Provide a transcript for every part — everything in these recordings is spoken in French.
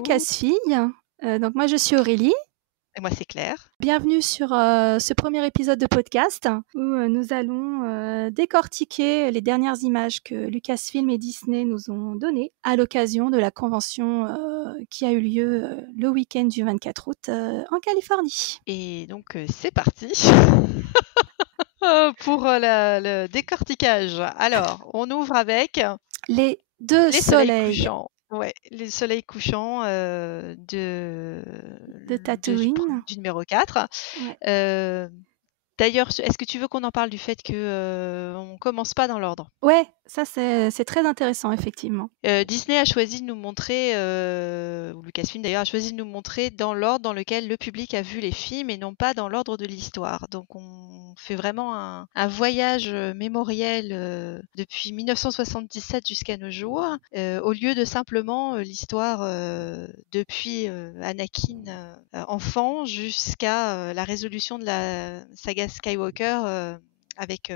Lucasfilm. Donc moi je suis Aurélie. Et moi c'est Claire. Bienvenue sur ce premier épisode de podcast où nous allons décortiquer les dernières images que Lucasfilm et Disney nous ont données à l'occasion de la convention qui a eu lieu le week-end du 24 août en Californie. Et donc c'est parti pour le décortiquage. Alors, on ouvre avec Les deux les soleils soleils couchants. Ouais, les soleils couchants de Tatooine. du numéro 4. Ouais. D'ailleurs, est-ce que tu veux qu'on en parle du fait que on commence pas dans l'ordre? Ouais, ça c'est très intéressant effectivement. Disney a choisi de nous montrer, ou Lucasfilm d'ailleurs a choisi de nous montrer dans l'ordre dans lequel le public a vu les films et non pas dans l'ordre de l'histoire. Donc on fait vraiment un voyage mémoriel depuis 1977 jusqu'à nos jours, au lieu de simplement l'histoire depuis Anakin enfant jusqu'à la résolution de la saga Skywalker avec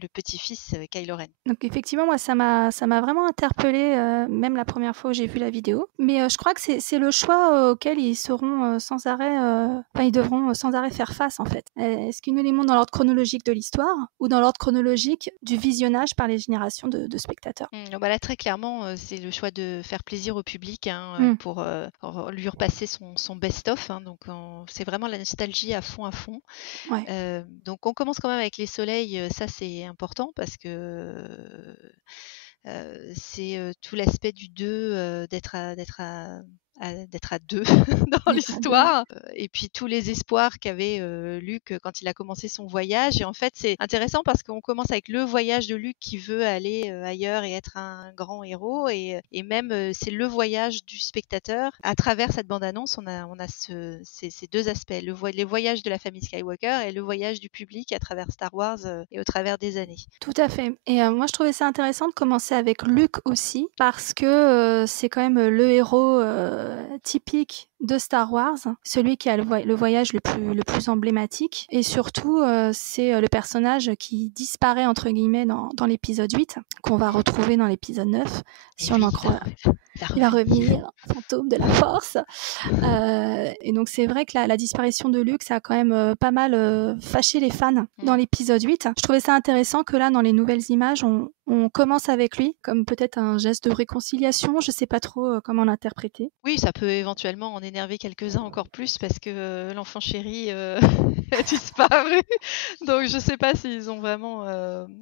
le petit-fils Kylo Ren. Donc effectivement, moi, ça m'a vraiment interpellée, même la première fois où j'ai vu la vidéo. Mais je crois que c'est le choix auquel ils seront sans arrêt, enfin, ils devront sans arrêt faire face, en fait. Est-ce qu'ils nous les montrent dans l'ordre chronologique de l'histoire ou dans l'ordre chronologique du visionnage par les générations de spectateurs? Bah là, très clairement, c'est le choix de faire plaisir au public pour lui repasser son best-of. Donc, c'est vraiment la nostalgie à fond, à fond. Ouais. Donc, on commence quand même avec les soleils. Ça, c'est important parce que c'est tout l'aspect du 2, d'être à deux dans l'histoire, et puis tous les espoirs qu'avait Luke quand il a commencé son voyage. Et en fait, c'est intéressant parce qu'on commence avec le voyage de Luke qui veut aller ailleurs et être un grand héros, et même c'est le voyage du spectateur. À travers cette bande-annonce, on a ces deux aspects, les voyages de la famille Skywalker et le voyage du public à travers Star Wars et au travers des années. Tout à fait. Et moi, je trouvais ça intéressant de commencer avec Luke aussi, parce que c'est quand même le héros typique de Star Wars, celui qui a le voyage le plus emblématique. Et surtout, c'est le personnage qui disparaît, entre guillemets, dans l'épisode 8, qu'on va retrouver dans l'épisode 9, si on en croit. Il va revenir, fantôme de la force. Et donc c'est vrai que la disparition de Luke, ça a quand même pas mal fâché les fans dans l'épisode 8. Je trouvais ça intéressant que là, dans les nouvelles images, on commence avec lui, comme peut-être un geste de réconciliation. Je sais pas trop comment l'interpréter. Oui, ça peut éventuellement en énerver quelques-uns encore plus parce que l'enfant chéri a disparu. Donc je sais pas s'ils ont vraiment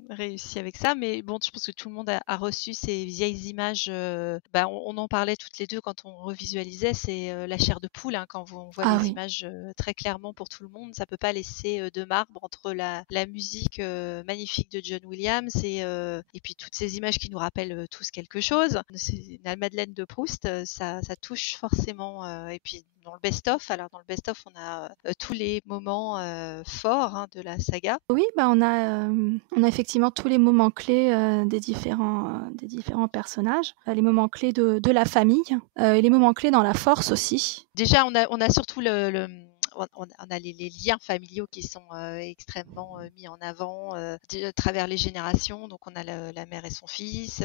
réussi avec ça, mais bon, je pense que tout le monde a reçu ces vieilles images. On en parlait toutes les deux quand on revisualisait, c'est la chair de poule, quand on voit les images très clairement pour tout le monde. Ça peut pas laisser de marbre entre la musique magnifique de John Williams et puis toutes ces images qui nous rappellent tous quelque chose. C'est la Madeleine de Proust, ça touche forcément. Et puis dans le best-of, on a tous les moments forts de la saga. Oui, on a effectivement tous les moments clés des différents personnages, les moments clés de la famille et les moments clés dans la Force aussi. Déjà, on a surtout on a les liens familiaux qui sont extrêmement mis en avant à travers les générations. Donc on a la mère et son fils,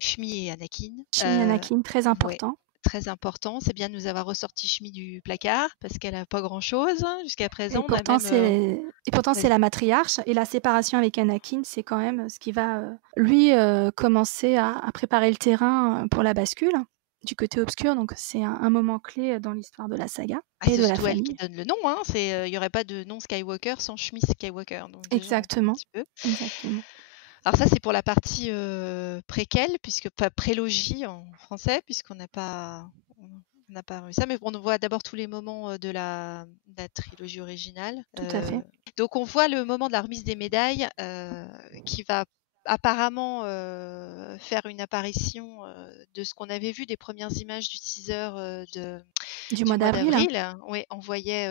Shmi et Anakin. Shmi et Anakin, très important. Ouais. Très important, c'est bien de nous avoir ressorti Shmi du placard parce qu'elle a pas grand-chose jusqu'à présent. Et pourtant, c'est la matriarche, et la séparation avec Anakin, c'est quand même ce qui va lui commencer à préparer le terrain pour la bascule du côté obscur. Donc c'est un moment clé dans l'histoire de la saga et de la famille. Elle qui donne le nom, il y aurait pas de nom Skywalker sans Shmi Skywalker. Donc exactement. Exactement. Alors ça, c'est pour la partie préquelle, puisque pas prélogie en français, puisqu'on n'a pas vu ça, mais on voit d'abord tous les moments de la trilogie originale. Tout à fait. Donc on voit le moment de la remise des médailles qui va apparemment faire une apparition de ce qu'on avait vu des premières images du teaser du mois d'avril. Oui, on voyait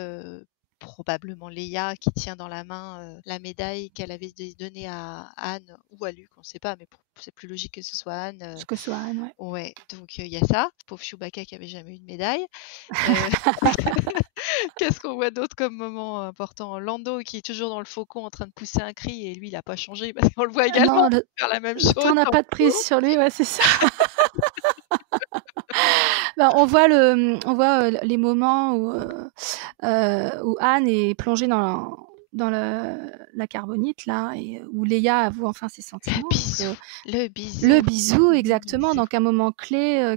probablement Leia qui tient dans la main la médaille qu'elle avait donnée à Anne ou à Luke, on ne sait pas, mais c'est plus logique que ce soit Anne. Que ce soit Anne, ouais. Ouais, donc il y a ça. Pauvre Chewbacca qui avait jamais eu de médaille. Qu'est-ce qu'on voit d'autre comme moment important? Lando qui est toujours dans le faucon en train de pousser un cri, et lui il n'a pas changé parce qu'on le voit également faire la même chose. On n'a pas de prise sur lui, ouais, c'est ça. Bah, on voit les moments où Anne est plongée dans la carbonite là, et où Leia avoue enfin ses Le sentiments. Donc bisou, le le bisou, bisou, le exactement. bisou. Donc un moment clé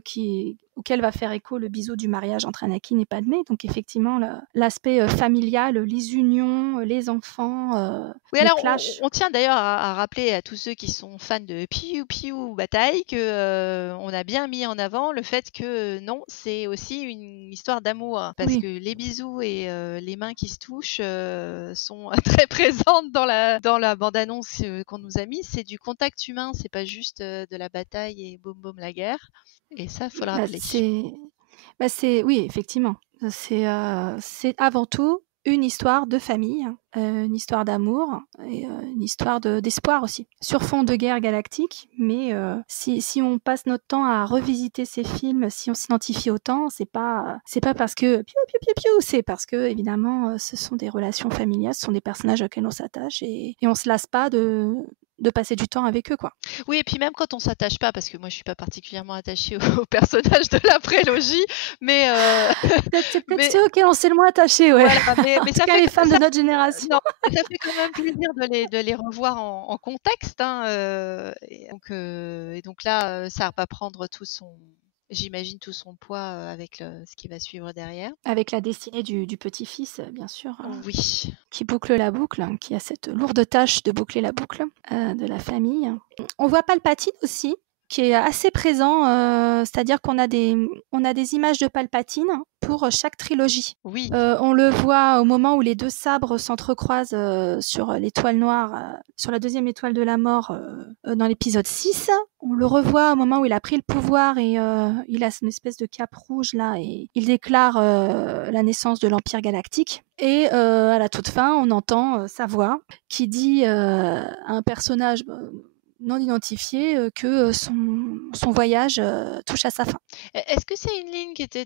auquel va faire écho le bisou du mariage entre Anakin et Padmé. Donc effectivement, l'aspect familial, les unions, les enfants, Oui, les alors clashs. on tient d'ailleurs à rappeler à tous ceux qui sont fans de Piou Piou Bataille que on a bien mis en avant le fait que non, c'est aussi une histoire d'amour, parce Oui, que les bisous et les mains qui se touchent sont très présentes dans la bande-annonce qu'on nous a mis. C'est du contact humain, c'est pas juste de la bataille et boum boum la guerre. Et ça, faut le bah, rappeler. oui, effectivement. C'est avant tout une histoire de famille, une histoire d'amour et une histoire d'espoir aussi. Sur fond de guerre galactique, mais si on passe notre temps à revisiter ces films, si on s'identifie autant, c'est pas parce que piou piou piou piou, c'est parce que évidemment ce sont des relations familiales, ce sont des personnages auxquels on s'attache et on se lasse pas de passer du temps avec eux, quoi. Oui, et puis même quand on s'attache pas, parce que moi je suis pas particulièrement attachée aux personnages de la prélogie, mais C'est peut-être mais ceux auxquels on s'est le moins attaché, ouais. voilà, En mais tout ça cas fait les fans de ça notre génération. non, mais ça fait quand même plaisir de les revoir en contexte, hein, et donc là, ça va prendre tout son j'imagine tout son poids, avec ce qui va suivre derrière. Avec la destinée du petit-fils, bien sûr, Oui. qui boucle la boucle, qui a cette lourde tâche de boucler la boucle de la famille. On voit Palpatine aussi, qui est assez présent, c'est-à-dire on a des images de Palpatine pour chaque trilogie. Oui. On le voit au moment où les deux sabres s'entrecroisent sur l'étoile noire, sur la deuxième étoile de la mort dans l'épisode 6. On le revoit au moment où il a pris le pouvoir et il a une espèce de cape rouge là et il déclare la naissance de l'Empire galactique. Et à la toute fin, on entend sa voix qui dit à un personnage non identifié que son voyage touche à sa fin. Est-ce que c'est une ligne qui était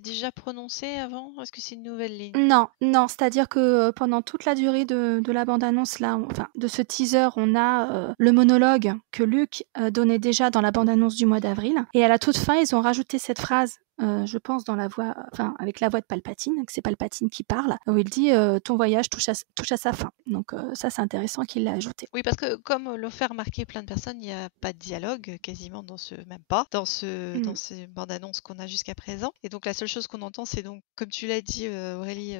déjà prononcée avant? Est-ce que c'est une nouvelle ligne? Non, non, c'est-à-dire que pendant toute la durée de la bande-annonce, là, enfin, de ce teaser, on a le monologue que Luc donnait déjà dans la bande-annonce du mois d'avril. Et à la toute fin, ils ont rajouté cette phrase, je pense, dans la voix, enfin, avec la voix de Palpatine, que c'est Palpatine qui parle, où il dit ton voyage touche à sa fin. Donc, ça, c'est intéressant qu'il l'ait ajouté. Oui, parce que comme l'ont fait remarquer plein de personnes, il n'y a pas de dialogue quasiment même pas, dans Mm. ces bandes annonces qu'on a jusqu'à présent. Et donc la seule chose qu'on entend, c'est donc, comme tu l'as dit, Aurélie,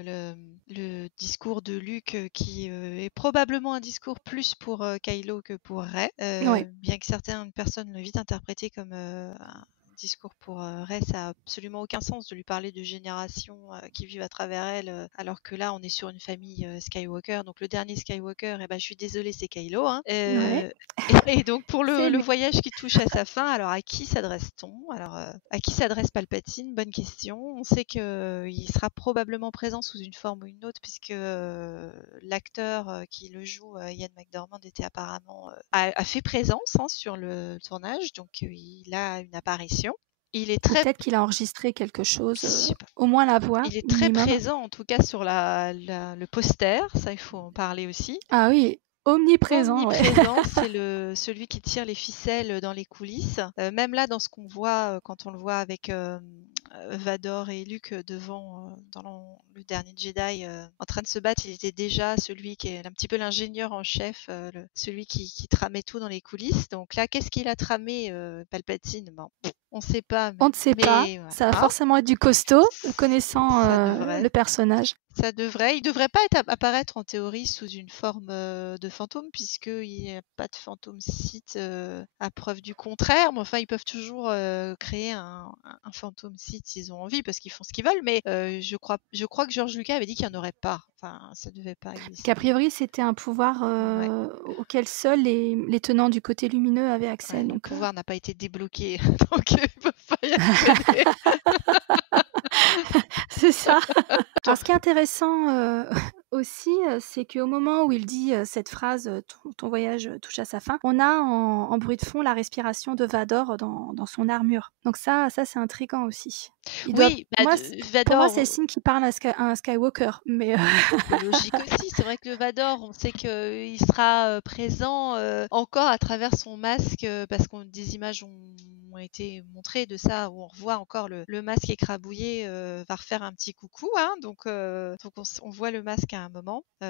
le discours de Luke qui est probablement un discours plus pour Kylo que pour Rey, Ouais. bien que certaines personnes l'ont vite interprété comme un discours pour Rey, ça a absolument aucun sens de lui parler de générations qui vivent à travers elle, alors que là on est sur une famille Skywalker. Donc le dernier Skywalker, eh ben, je suis désolée, c'est Kylo. Hein. Ouais, Et donc pour c'est le lui. voyage qui touche à sa fin, alors à qui s'adresse-t-on? Alors à qui s'adresse Palpatine? Bonne question. On sait qu'il sera probablement présent sous une forme ou une autre, puisque l'acteur qui le joue, Ian McDiarmid, était apparemment a fait présence hein, sur le tournage, donc il a une apparition. Il est Ou très, peut-être qu'il a enregistré quelque chose, je sais pas, au moins la voix, il est très minimum. présent en tout cas sur le poster, ça il faut en parler aussi. Ah oui, omniprésent, ouais. Omniprésent, c'est celui qui tire les ficelles dans les coulisses. Même là, dans ce qu'on voit, quand on le voit avec Vador et Luke devant, dans le dernier Jedi, en train de se battre, il était déjà celui qui est un petit peu l'ingénieur en chef, celui qui tramait tout dans les coulisses. Donc là, qu'est-ce qu'il a tramé, Palpatine? Bon, on ne sait pas, On ne sait pas, mais ça va voilà. forcément être du costaud, connaissant Ça devrait. le personnage. Ça devrait. Il devrait pas apparaître en théorie sous une forme de fantôme, puisqu'il n'y a pas de fantôme Sith à preuve du contraire. Mais enfin, ils peuvent toujours créer un fantôme Sith s'ils ont envie, parce qu'ils font ce qu'ils veulent. Mais je crois que George Lucas avait dit qu'il n'y en aurait pas. Enfin, ça devait pas Qu'a exister. priori, c'était un pouvoir Ouais, auquel seuls les tenants du côté lumineux avaient accès. ouais, le Donc, pouvoir n'a pas été débloqué, donc ils peuvent pas y accéder. c'est ça. Toi. Alors, ce qui est intéressant aussi, c'est qu'au moment où il dit cette phrase ton voyage touche à sa fin, on a en bruit de fond la respiration de Vador dans son armure. Donc, ça c'est intriguant aussi. Il doit, Oui, bah, pour moi, Vador, c'est le signe qu'il parle à un Skywalker. Mais c'est logique aussi. C'est vrai que le Vador, on sait qu'il sera présent encore à travers son masque parce que des images ont ont été montrés de ça, où on revoit encore le masque écrabouillé va refaire un petit coucou, hein, donc on voit le masque à un moment. Tout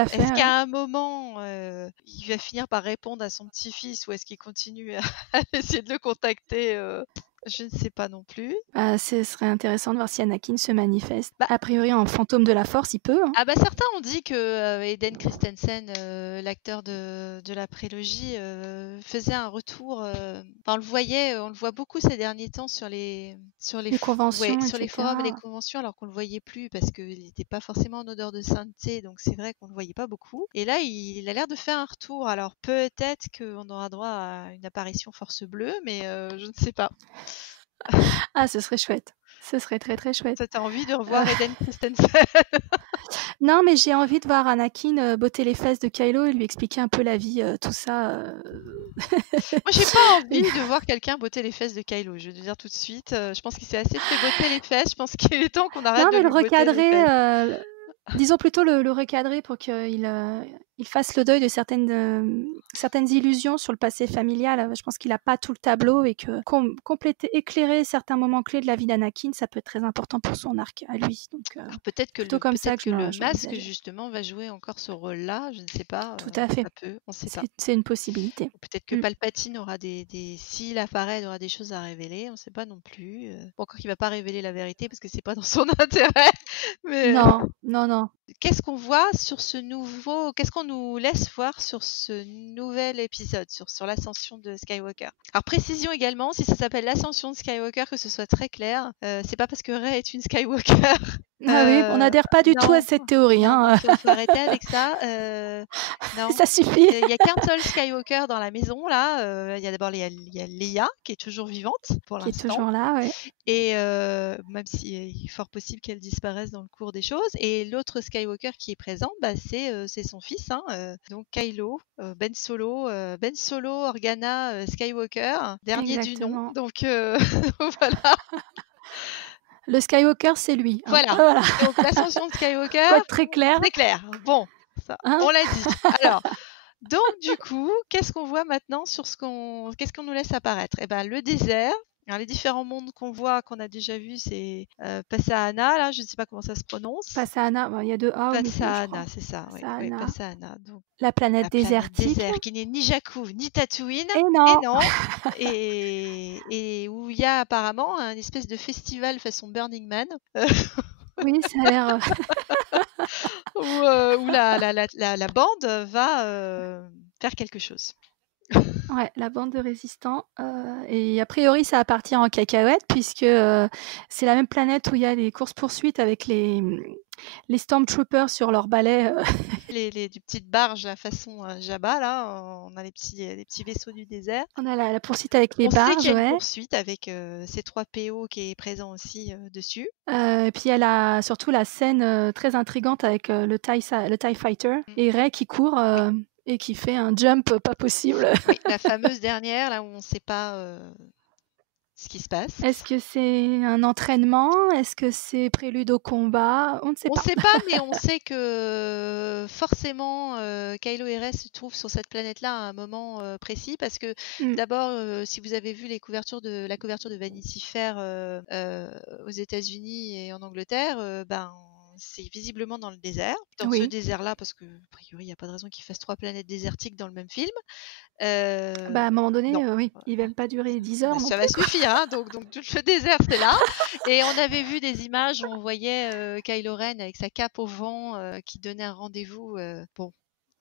à fait, Est-ce ouais. qu'à un moment, il va finir par répondre à son petit-fils ou est-ce qu'il continue à essayer de le contacter je ne sais pas non plus. Bah, ce serait intéressant de voir si Anakin se manifeste. Bah, A priori, en fantôme de la Force, il peut, hein. ah bah certains ont dit que Hayden Christensen, l'acteur de la prélogie, faisait un retour. Enfin, on le voit beaucoup ces derniers temps sur les Les conventions, sur les forums et les etc. conventions, alors qu'on le voyait plus parce qu'il n'était pas forcément en odeur de sainteté, donc c'est vrai qu'on le voyait pas beaucoup. Et là, il a l'air de faire un retour. Alors peut-être qu'on aura droit à une apparition Force Bleue, mais je ne sais pas. Ah, ce serait chouette. Ce serait très, très chouette. Ça t'a envie de Heu, revoir Hayden Christensen? non, mais j'ai envie de voir Anakin, botter les fesses de Kylo et lui expliquer un peu la vie, tout ça, Moi, j'ai pas et envie de voir quelqu'un botter les fesses de Kylo. Je vais te dire tout de suite. Je pense qu'il s'est assez fait botter les fesses. Je pense qu'il est temps qu'on arrête non, de mais le lui botter les recadrer, fesses. disons plutôt le recadrer pour qu'il, il fasse le deuil de certaines illusions sur le passé familial. Je pense qu'il a pas tout le tableau et que compléter, éclairer certains moments clés de la vie d'Anakin, ça peut être très important pour son arc à lui. Donc, Alors plutôt comme ça que le je masque l'envisageais. justement va jouer encore ce rôle-là. Je ne sais pas. Tout à fait. Ça peut, on ne sait pas. C'est une possibilité. Ou peut-être que Mmh. Palpatine aura s'il apparaît, il aura des choses à révéler. On ne sait pas non plus. Bon, encore qu'il va pas révéler la vérité parce que c'est pas dans son intérêt. Mais Non, non, non. qu'est-ce qu'on voit sur ce nouveau, qu'est-ce qu'on nous laisse voir sur ce nouvel épisode, sur l'ascension de Skywalker? Alors précision également, si ça s'appelle l'ascension de Skywalker, que ce soit très clair, c'est pas parce que Rey est une Skywalker. Ah oui, on n'adhère pas du tout à Non, cette théorie, non, hein. faut arrêter avec ça. Non, Ça suffit. il y a qu'un seul Skywalker dans la maison là. Il y a d'abord il y a Leia qui est toujours vivante pour Qui est l'instant. toujours là, ouais. Et même si il est fort possible qu'elle disparaisse dans le cours des choses. Et l'autre Skywalker qui est présent, bah, c'est son fils, hein, donc Kylo, Ben Solo Organa Skywalker, dernier du nom. Exactement. Donc voilà. Le Skywalker, c'est lui, hein. Voilà. Voilà. Donc l'ascension de Skywalker, Faut être très clair, c'est clair. Bon, ça, hein. on l'a dit. Alors, donc du coup, qu'est-ce qu'on voit maintenant qu'est-ce qu'on nous laisse apparaître? Eh ben le désert. Alors les différents mondes qu'on voit, qu'on a déjà vus, c'est Pasaana, là, je ne sais pas comment ça se prononce. Pasaana, bon, il y a 2 A au milieu, je crois. Pasaana, c'est ça, oui, oui, Pasaana. Pasaana. Donc La planète la planète désertique. désert, qui n'est ni Jakku ni Tatooine, Et et non! non, et où il y a apparemment un espèce de festival façon Burning Man. Oui, ça a l'air, Où la bande va faire quelque chose. ouais, la bande de résistants, et a priori, ça va partir en cacahuète puisque, c'est la même planète où il y a des courses-poursuites avec les Stormtroopers sur leurs balais, Les petites barges à façon Jabba, là, on a les petits vaisseaux du désert. on a la poursuite avec les On sait qu'il barges, y a une ouais. poursuite avec C3PO qui est présent aussi dessus. Et puis il y a surtout la scène, très intrigante avec, le TIE Fighter Mm. et Rey qui court, et qui fait un jump pas possible. Oui, la fameuse dernière, là où on ne sait pas ce qui se passe. Est-ce que c'est un entraînement? Est-ce que c'est prélude au combat? On ne sait On pas. ne sait pas, mais on sait que forcément Kylo et Rey se trouvent sur cette planète-là à un moment précis, parce que Mmh. d'abord, si vous avez vu la couverture de Vanity Fair aux États-Unis et en Angleterre, ben c'est visiblement dans le désert, dans ce Oui. désert-là, parce que a priori il n'y a pas de raison qu'ils fassent 3 planètes désertiques dans le même film. Bah, à un moment donné, Non. oui, ils veulent pas durer 10 heures non Ça va plus, quoi. suffire, hein. Donc tout le désert, c'est là. Et on avait vu des images où on voyait Kylo Ren avec sa cape au vent qui donnait un rendez-vous. Bon,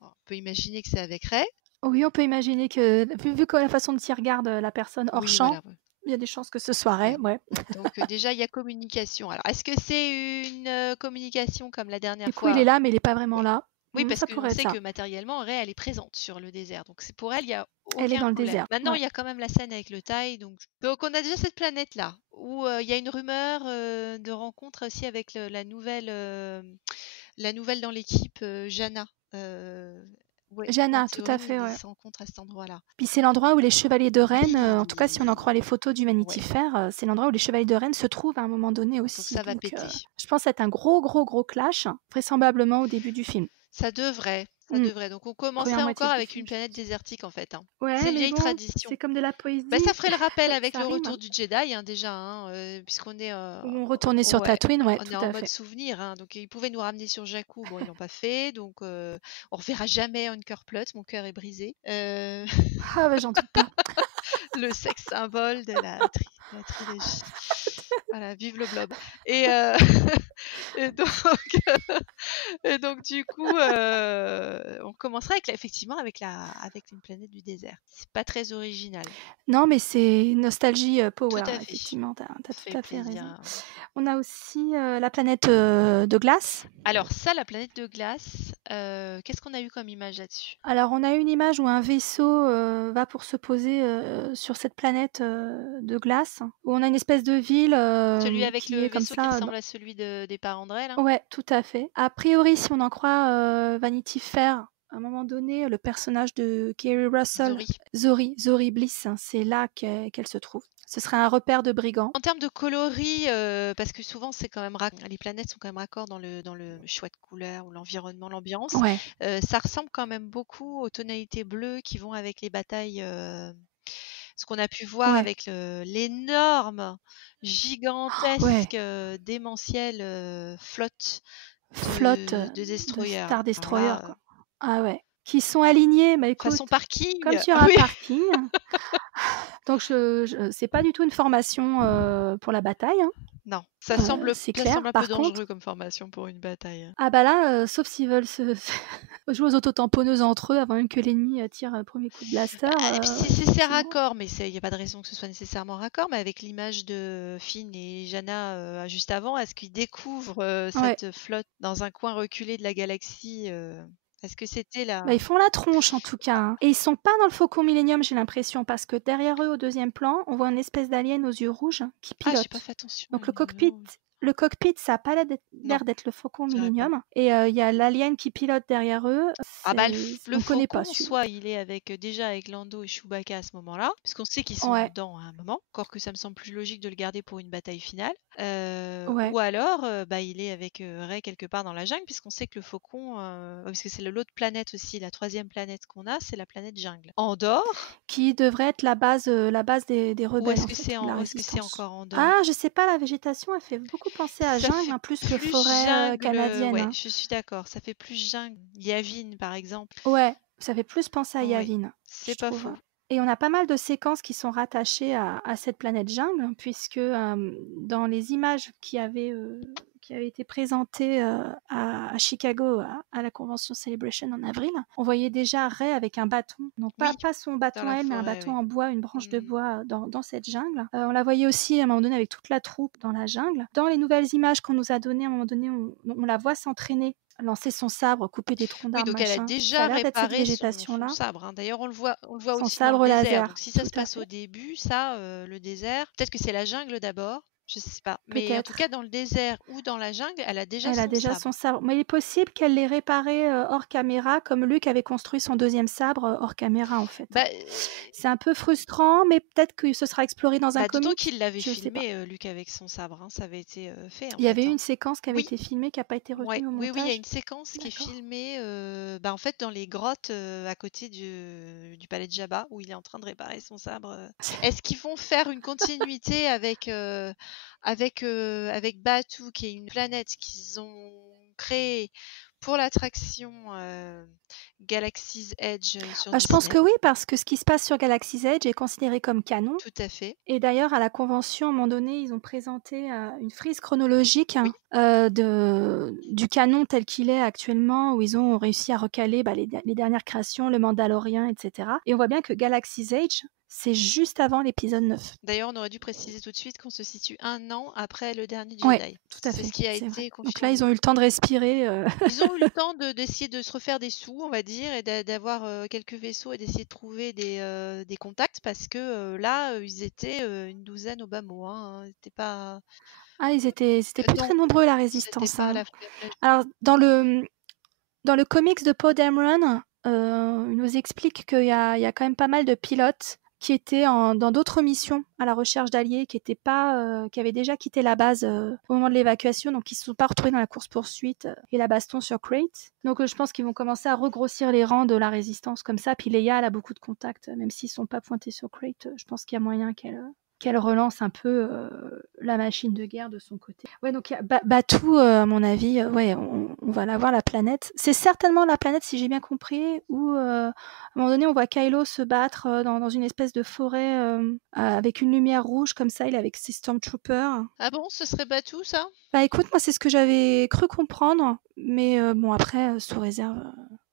on peut imaginer que c'est avec Rey. Oui, on peut imaginer que vu que la façon dont il regarde, la personne hors Oui, champ, voilà. Ouais. il y a des chances que ce soit Rey, ouais. Donc déjà, il y a communication. Alors, est-ce que c'est une communication comme la dernière Du coup, fois? il est là, mais il est pas vraiment Oui. là. Oui, parce Ça qu'on pourrait être sait ça. que matériellement, Rey, elle est présente sur le désert. Donc pour elle, il n'y a Elle est aucun dans le problème. désert, Maintenant, ouais. il y a quand même la scène avec le Thaï. Donc on a déjà cette planète-là, où il y a une rumeur de rencontre aussi avec la nouvelle dans l'équipe, Jana. Ouais, en Jana, tout à théorie, fait, ouais. ils se rencontrent à cet endroit-là. Puis c'est l'endroit où les chevaliers de Rennes, en tout cas si on en Oui, croit les photos du Vanity ouais. Fair, c'est l'endroit où les chevaliers de Rennes se trouvent à un moment donné Donc aussi. ça va Donc, péter. je pense être un gros clash, vraisemblablement au début du film. Ça devrait. Ça devrait. Donc on commencerait Moitié encore du avec film, une je planète pense. désertique en fait, hein. Ouais, C'est une mais vieille bon, tradition. c'est comme de la Bah, poésie, ça ferait le rappel avec ça le rime. retour du Jedi, hein, déjà, hein, puisqu'on est, On retournait sur ouais, Tatooine, ouais, on est tout en à mode fait. souvenir, hein, donc ils pouvaient nous ramener sur Jakku. Bon, ils l'ont pas fait, donc on reverra jamais Anchor Plot, mon cœur est brisé. Ah bah, j'en doute pas. Le sexe symbole de la trilogie. Voilà, vive le blob. Et, et donc, et donc du coup, on commencera effectivement avec une planète du désert. C'est pas très original. Non, mais c'est nostalgie Tout power, à fait. effectivement, tu as Ça tout fait à fait raison. plaisir. On a aussi la planète de glace. Alors ça, la planète de glace, qu'est-ce qu'on a eu comme image là-dessus? Alors, on a une image où un vaisseau va pour se poser sur cette planète de glace, où on a une espèce de ville Celui avec qui le est comme vaisseau qui ça. ressemble à celui des parents de Rey, là? Ouais, tout à fait. A priori, si on en croit Vanity Fair, à un moment donné, le personnage de Kerry Russell, Zori. Zori Bliss, c'est là qu'elle se trouve. Ce serait un repère de brigands. En termes de coloris, parce que souvent c'est quand même les planètes sont quand même raccords dans le choix de couleurs ou l'environnement, l'ambiance. Ouais. Ça ressemble quand même beaucoup aux tonalités bleues qui vont avec les batailles. Ce qu'on a pu voir Ouais. avec l'énorme, Ouais. gigantesque, démentielle flotte Flotte de de destroyers. Star Alors Destroyer, là, quoi. Ah ouais. Qui sont alignés, bah façon écoute, parking. comme sur Ah un oui. parking. Donc c'est pas du tout une formation pour la bataille, hein. Non, ça semble C'est ça clair. semble un peu Par contre, dangereux comme formation pour une bataille. ah bah là, sauf s'ils veulent se jouer aux autotamponneuses entre eux avant même que l'ennemi tire un premier coup de blaster, Bah, et puis c'est effectivement. raccord, mais il y a pas de raison que ce soit nécessairement raccord, mais avec l'image de Finn et Jana, juste avant, est-ce qu'ils découvrent, Ouais. cette flotte dans un coin reculé de la galaxie, est-ce que c'était Bah, la ils font la tronche en tout cas, hein. Et ils sont pas dans le Faucon Millenium, j'ai l'impression, parce que derrière eux, au deuxième plan, on voit une espèce d'alien aux yeux rouges qui Ah, j'ai pas pilote. fait attention à Donc oh, le cockpit, ça a pas non, l'air d'être le Faucon je dirais pas. Millenium. Et il y a l'alien qui pilote derrière eux. Ah bah, On le ne connaît pas faucon, celui-là. soit il est déjà avec Lando et Chewbacca à ce moment-là, puisqu'on sait qu'ils sont Ouais, dedans à un moment, encore que ça me semble plus logique de le garder pour une bataille finale. ouais. Ou alors, bah, il est avec Rey quelque part dans la jungle, puisqu'on sait que le faucon, parce que c'est l'autre planète aussi, la troisième planète qu'on a, c'est la planète jungle. Andorre, Qui devrait être la base des ou rebelles, est-ce en que fait, c'est ou de la est-ce que c'est résistance. encore Andorre? Ah, je sais pas, la végétation, elle fait beaucoup penser à Ça jungle, fait hein, plus que plus forêt jungle, canadienne, ouais, hein. je suis d'accord, ça fait plus jungle. Yavin, par exemple. Ouais, ça fait plus penser à Oui, Yavin, c'est je pas trouve. faux. Et on a pas mal de séquences qui sont rattachées à cette planète jungle, puisque dans les images qui avaient été présentées à Chicago à la convention Celebration en avril, on voyait déjà Rey avec un bâton. Donc Oui, pas son dans bâton à la elle, mais un forêt, bâton oui. en bois, une branche de Mmh. bois dans cette jungle. On la voyait aussi à un moment donné avec toute la troupe dans la jungle. Dans les nouvelles images qu'on nous a données, à un moment donné, on la voit s'entraîner, lancer son sabre, couper des troncs Oui, d'arbres, donc elle a machin. Ça déjà a l'air d'être cette réparé son végétation-là. sabre, hein. D'ailleurs, on le voit Son aussi dans le sabre désert. Donc laser, si ça tout se à passe au fait. début, ça, le désert, peut-être que c'est la jungle d'abord, je sais pas. Mais en tout cas, Peut-être. dans le désert ou dans la jungle, elle a déjà Elle a son déjà son sabre. sabre. Mais il est possible qu'elle l'ait réparé hors caméra, comme Luke avait construit son deuxième sabre hors caméra, en fait, hein. Bah, C'est un peu frustrant, mais peut-être que ce sera exploré dans un d'autant comics. qu'il l'avait Je sais pas. filmé, Luc, avec son sabre, hein. Ça avait été, fait, en Il y avait fait, eu hein. une séquence qui avait Oui. été filmée, qui n'a pas été Ouais, retenue au oui, oui, il y a montage. une séquence qui est D'accord. filmée, bah, en fait, dans les grottes, à côté du palais de Jabba, où il est en train de réparer son sabre. Est-ce qu'ils vont faire une continuité avec Batuu, qui est une planète qu'ils ont créée pour l'attraction Galaxy's Edge sur Je pense Disney? que oui, parce que ce qui se passe sur Galaxy's Edge est considéré comme canon. Tout à fait. Et d'ailleurs, à la convention, à un moment donné, ils ont présenté une frise chronologique Oui. du canon tel qu'il est actuellement, où ils ont réussi à recaler les dernières créations, le Mandalorien, etc. Et on voit bien que Galaxy's Edge, c'est juste avant l'épisode 9. D'ailleurs, on aurait dû préciser tout de suite qu'on se situe 1 an après le dernier Ouais, Jedi. tout à C'est ce fait, qui a c'est vrai. été Donc là, ils confirmé. ont eu le temps de respirer. Ils ont eu le temps d'essayer de se refaire des sous, on va dire, et d'avoir quelques vaisseaux et d'essayer de trouver des contacts, parce que là, ils étaient une douzaine au bas mot, hein. C'était pas... Ah, ils étaient plus non, très nombreux, la c'était résistance, pas hein. la folie à pleine. Alors, dans le comics de Poe Dameron, il nous explique qu'il y a quand même pas mal de pilotes qui étaient dans d'autres missions à la recherche d'alliés, qui avaient déjà quitté la base au moment de l'évacuation, donc qui ne se sont pas retrouvés dans la course-poursuite et la baston sur Crate. Donc je pense qu'ils vont commencer à regrossir les rangs de la résistance comme ça. Puis Leia, elle a beaucoup de contacts, même s'ils ne sont pas pointés sur Crate. Je pense qu'il y a moyen qu'elle relance un peu la machine de guerre de son côté. Ouais, donc Batuu, à mon avis, ouais, on va la voir, la planète. C'est certainement la planète, si j'ai bien compris, où à un moment donné, on voit Kylo se battre dans une espèce de forêt avec une lumière rouge, comme ça, il est avec ses Stormtroopers. Ah bon, ce serait Batuu, ça? Bah écoute, moi, c'est ce que j'avais cru comprendre, mais bon, après, sous réserve,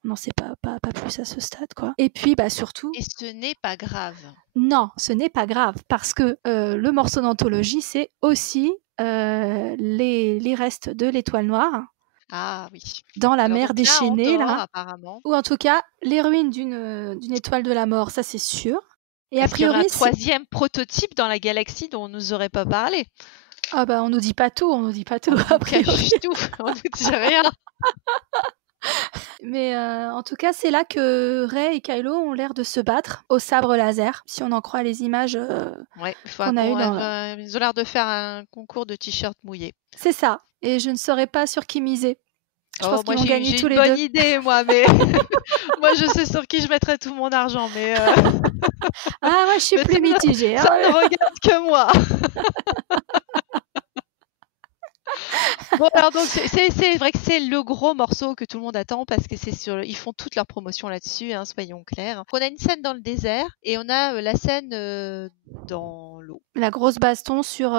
on n'en sait pas plus à ce stade, quoi. Et puis, bah surtout... Et ce n'est pas grave. Non, ce n'est pas grave, parce que le morceau d'anthologie, c'est aussi les restes de l'étoile noire Ah oui. dans la Alors mer donc là, déchaînée, Andorre, là. apparemment. Ou en tout cas, les ruines d'une étoile de la mort, ça c'est sûr. Et a Est-ce qu'il y aurait un priori, troisième prototype dans la galaxie dont on nous aurait pas parlé? Ah bah on nous dit pas tout, On a nous priori. cache tout, on nous dit rien. Mais en tout cas, c'est là que Rey et Kylo ont l'air de se battre au sabre laser, si on en croit les images Ouais, qu'on a eues dans... ils ont l'air de faire un concours de t-shirts mouillés. C'est ça. Et je ne saurais pas sur qui miser. Je pense qu'ils vont gagner j'ai tous une les bonne deux. idée, moi, mais moi, je sais sur qui je mettrais tout mon argent, mais Ah, moi, je suis mais plus mitigée. ça ne regarde que moi. Bon, alors donc c'est vrai que c'est le gros morceau que tout le monde attend parce que ils font toute leur promotion là-dessus, hein, soyons clairs. On a une scène dans le désert et on a la scène dans l'eau. La grosse baston sur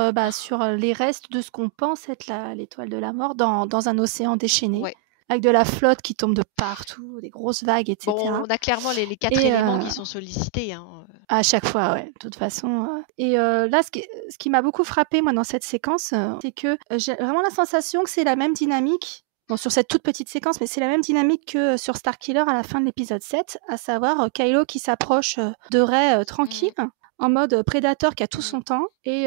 les restes de ce qu'on pense être l'étoile de la mort dans un océan déchaîné. Ouais. Avec de la flotte qui tombe de partout, des grosses vagues, etc. Bon, on a clairement les 4 éléments qui sont sollicités. Hein. À chaque fois, ouais, de toute façon. Et là, ce qui m'a beaucoup frappé, moi, dans cette séquence, c'est que j'ai vraiment la sensation que c'est la même dynamique. Bon, sur cette toute petite séquence, mais c'est la même dynamique que sur Starkiller à la fin de l'épisode 7, à savoir Kylo qui s'approche de Rey tranquille, en mode prédateur qui a tout son temps et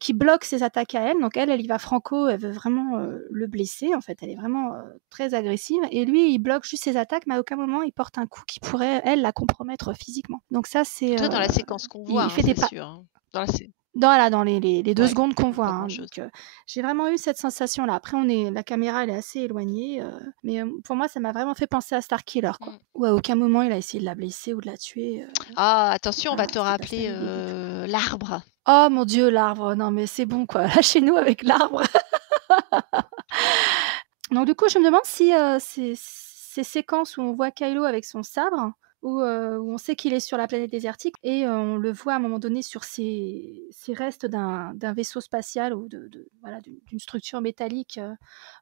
qui bloque ses attaques à elle. Donc elle y va franco, elle veut vraiment le blesser. En fait, elle est vraiment très agressive. Et lui, il bloque juste ses attaques, mais à aucun moment il porte un coup qui pourrait, elle, la compromettre physiquement. Donc ça, c'est... Toi, dans la séquence qu'on voit, il fait des pas... sûr. Hein. Dans les 2 secondes qu'on voit. Hein, donc, j'ai vraiment eu cette sensation-là. Après, la caméra, elle est assez éloignée. Mais pour moi, ça m'a vraiment fait penser à Starkiller. Quoi. Où à aucun moment, il a essayé de la blesser ou de la tuer. Ah, attention, on va te rappeler l'arbre. Oh mon Dieu, l'arbre. Non, mais c'est bon, quoi. Lâchez-nous avec l'arbre. Donc, du coup, je me demande si ces séquences où on voit Kylo avec son sabre, où on sait qu'il est sur la planète désertique et on le voit à un moment donné sur ces restes d'un vaisseau spatial ou d'une structure métallique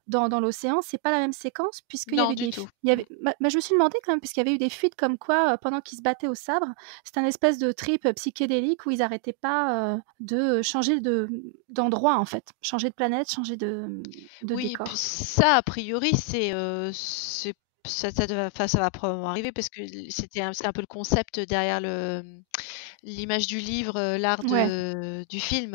dans l'océan, c'est pas la même séquence puisqu'il y avait je me suis demandé quand même puisqu'il y avait eu des fuites comme quoi pendant qu'ils se battaient au sabre, c'était un espèce de trip psychédélique où ils arrêtaient pas de changer d'endroit en fait, changer de planète, changer de décor. Oui, ça a priori ça va probablement arriver parce que c'est un peu le concept derrière l'image du livre, l'art du film.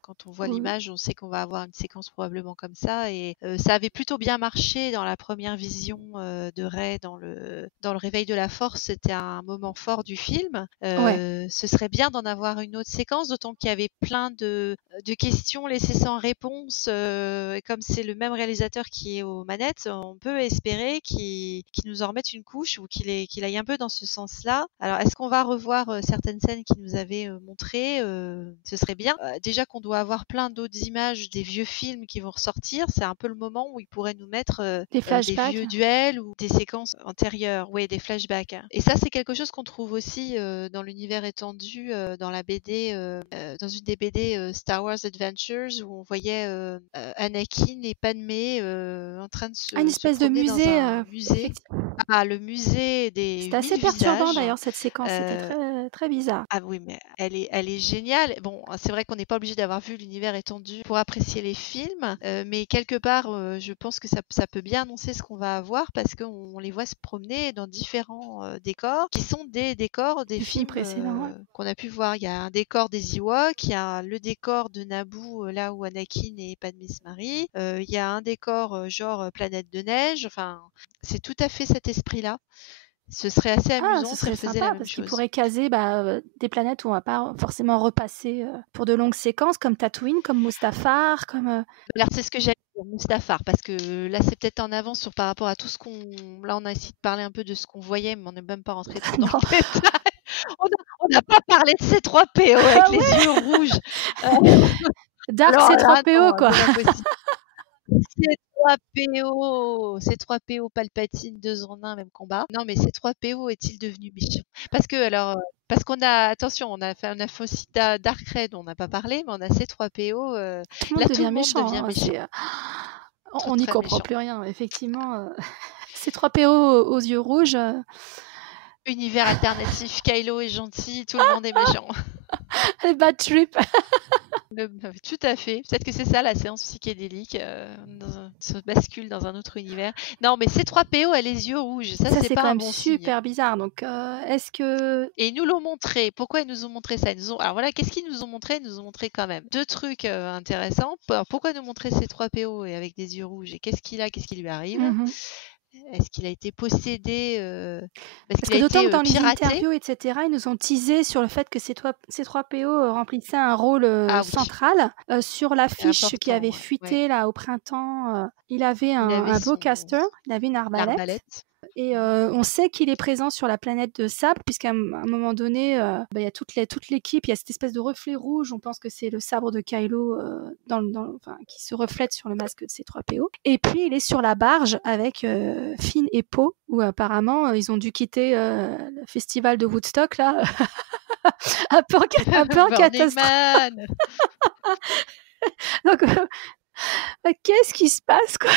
Quand on voit l'image, on sait qu'on va avoir une séquence probablement comme ça. Et ça avait plutôt bien marché dans la première vision de Rey dans le réveil de la Force. C'était un moment fort du film. Ce serait bien d'en avoir une autre séquence, d'autant qu'il y avait plein de questions laissées sans réponse. Et comme c'est le même réalisateur qui est aux manettes, on peut espérer qu'il nous en remette une couche ou qu'il aille un peu dans ce sens-là. Alors, est-ce qu'on va revoir certaines scènes qu'il nous avait montrées Ce serait bien. Déjà qu'on doit avoir plein d'autres images des vieux films qui vont ressortir, c'est un peu le moment où il pourrait nous mettre des vieux duels ou des séquences antérieures, des flashbacks. Et ça, c'est quelque chose qu'on trouve aussi dans l'univers étendu, dans la BD, dans une des BD Star Wars Adventures où on voyait Anakin et Padmé en train de se une espèce de musée, dans un musée. Ah, le musée des C'était assez perturbant d'ailleurs cette séquence, c'était très, très bizarre. Ah oui, mais elle est géniale. Bon, c'est vrai qu'on n'est pas obligé d'avoir vu l'univers étendu pour apprécier les films, mais quelque part, je pense que ça peut bien annoncer ce qu'on va avoir parce qu'on les voit se promener dans différents décors qui sont des décors des films précédents qu'on a pu voir. Il y a un décor des Ewoks, il y a le décor de Naboo, là où Anakin et Padmé se marient, il y a un décor genre planète de neige. Enfin, c'est tout à fait cet esprit-là. Ce serait assez Ah, amusant ce si elle serait faisait la sympa même parce qu'il chose. pourrait caser des planètes où on va pas forcément repasser pour de longues séquences, comme Tatooine, comme Mustafar, comme. Alors c'est ce que j'allais dire, Mustafar, parce que là c'est peut-être en avance par rapport à tout ce qu'on... Là on a essayé de parler un peu de ce qu'on voyait, mais on n'est même pas rentré trop dans Non. le détail. On n'a pas parlé de C3PO avec Ah les ouais. yeux rouges. Dark Alors là, C3PO, non, quoi. c'est pas possible. C3PO Palpatine, 2 en 1, même combat. Non, mais C3PO est-il devenu méchant? Parce qu'on a, attention, on a fait aussi Dark Red, on n'a pas parlé, mais on a C3PO, Tout le monde là tout devient le monde méchant. devient méchant. On n'y Très comprend méchant. plus rien, effectivement. C3PO aux yeux rouges. Univers alternatif, Kylo est gentil, tout le monde est méchant. Bad trip. Tout à fait. Peut-être que c'est ça la séance psychédélique, se bascule dans un autre univers. Non, mais C3PO a les yeux rouges. Ça, c'est c'est pas quand un même bon signe. super bizarre. Donc, est-ce que. Et ils nous l'ont montré. Pourquoi ils nous ont montré ça? Alors voilà, qu'est-ce qu'ils nous ont montré? Ils nous ont montré quand même 2 trucs intéressants. Alors, pourquoi nous montrer C3PO et avec des yeux rouges? Et qu'est-ce qu'il a? Qu'est-ce qui lui arrive? Est-ce qu'il a été possédé? Parce que d'autant que dans les piraté? interviews, etc., ils nous ont teasé sur le fait que C3PO remplissait un rôle central. Sur l'affiche qui avait fuité là au printemps, il avait un bowcaster, il avait une arbalète. Et on sait qu'il est présent sur la planète de sable, puisqu'à un moment donné, il y a toute l'équipe, il y a cette espèce de reflet rouge, on pense que c'est le sabre de Kylo qui se reflète sur le masque de C3PO. Et puis il est sur la barge avec Finn et Poe, où apparemment ils ont dû quitter le festival de Woodstock, là, un peu en catastrophe. Donc, qu'est-ce qui se passe, quoi?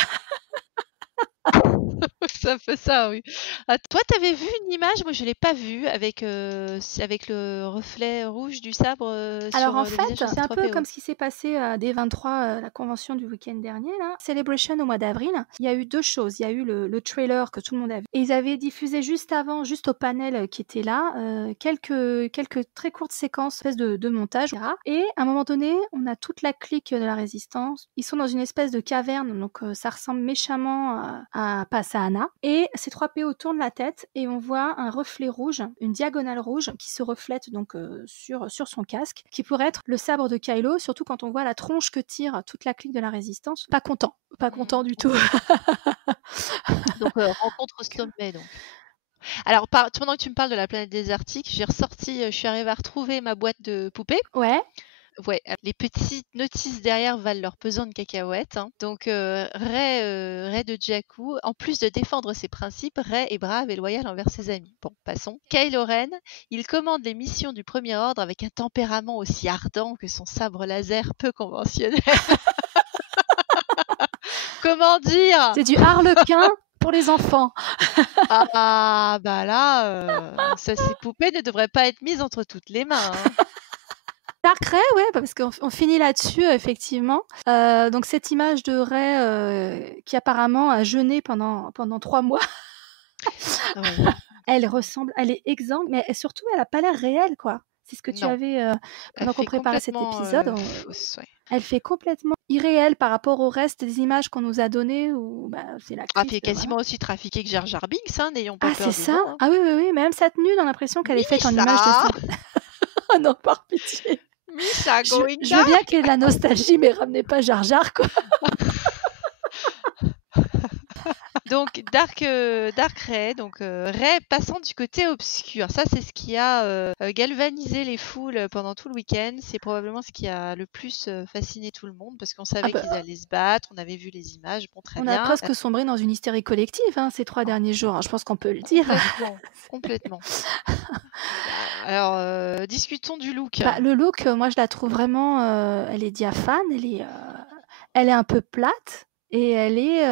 C'est un peu ça, oui. Ah, toi, t'avais vu une image? Moi, je l'ai pas vue avec le reflet rouge du sabre Alors sur en le fait, visage de c'est un peu C3PO. comme ce qui s'est passé à D23, la convention du week-end dernier, là. Celebration au mois d'avril. Il y a eu 2 choses. Il y a eu le trailer que tout le monde a vu. Et ils avaient diffusé juste avant, juste au panel qui était là, quelques très courtes séquences, espèce de montage, etc. Et à un moment donné, on a toute la clique de la Résistance. Ils sont dans une espèce de caverne, donc ça ressemble méchamment à Pasaana. Et C3PO tourne la tête et on voit un reflet rouge, une diagonale rouge qui se reflète donc sur son casque, qui pourrait être le sabre de Kylo, surtout quand on voit la tronche que tire toute la clique de la Résistance. Pas content du tout. Donc rencontre au sommet, donc. Alors, pendant que tu me parles de la planète désertique, je suis arrivée à retrouver ma boîte de poupées. Ouais. Ouais, les petites notices derrière valent leur pesant de cacahuètes. Hein. Donc, Rey de Jakku, en plus de défendre ses principes, Rey est brave et loyal envers ses amis. Bon, passons. Kylo Ren, il commande les missions du Premier Ordre avec un tempérament aussi ardent que son sabre laser peu conventionnel. Comment dire? C'est du harlequin pour les enfants. Ah, bah là, ces poupées ne devraient pas être mises entre toutes les mains. Hein. Dark Rey, ouais, parce qu'on finit là-dessus, effectivement. Donc cette image de Rey qui apparemment a jeûné pendant 3 mois. Ouais. Elle est exsangue, mais surtout, elle n'a pas l'air réelle, quoi. C'est ce que tu avais pendant qu'on préparait cet épisode. Elle fait complètement irréelle par rapport au reste des images qu'on nous a données. C'est l'actrice. Elle fait quasiment aussi trafiquée que Jar Jar Binks, hein, n'ayons pas peur. Ah, c'est ça. Hein. Ah oui, même sa tenue, on a l'impression qu'elle est faite en image de ça. Oh non, par pitié. Je veux bien qu'il y ait de la nostalgie, mais ramenez pas Jar Jar, quoi. Donc Dark Rey, Rey passant du côté obscur. Ça, c'est ce qui a galvanisé les foules pendant tout le week-end. C'est probablement ce qui a le plus fasciné tout le monde parce qu'on savait qu'ils allaient se battre. On avait vu les images. Bon, très bien. On a presque sombré dans une hystérie collective ces 3 derniers jours. Je pense qu'on peut le dire. Complètement. Alors, discutons du look. Le look, moi, je la trouve vraiment... elle est diaphane, elle est un peu plate. Et elle est,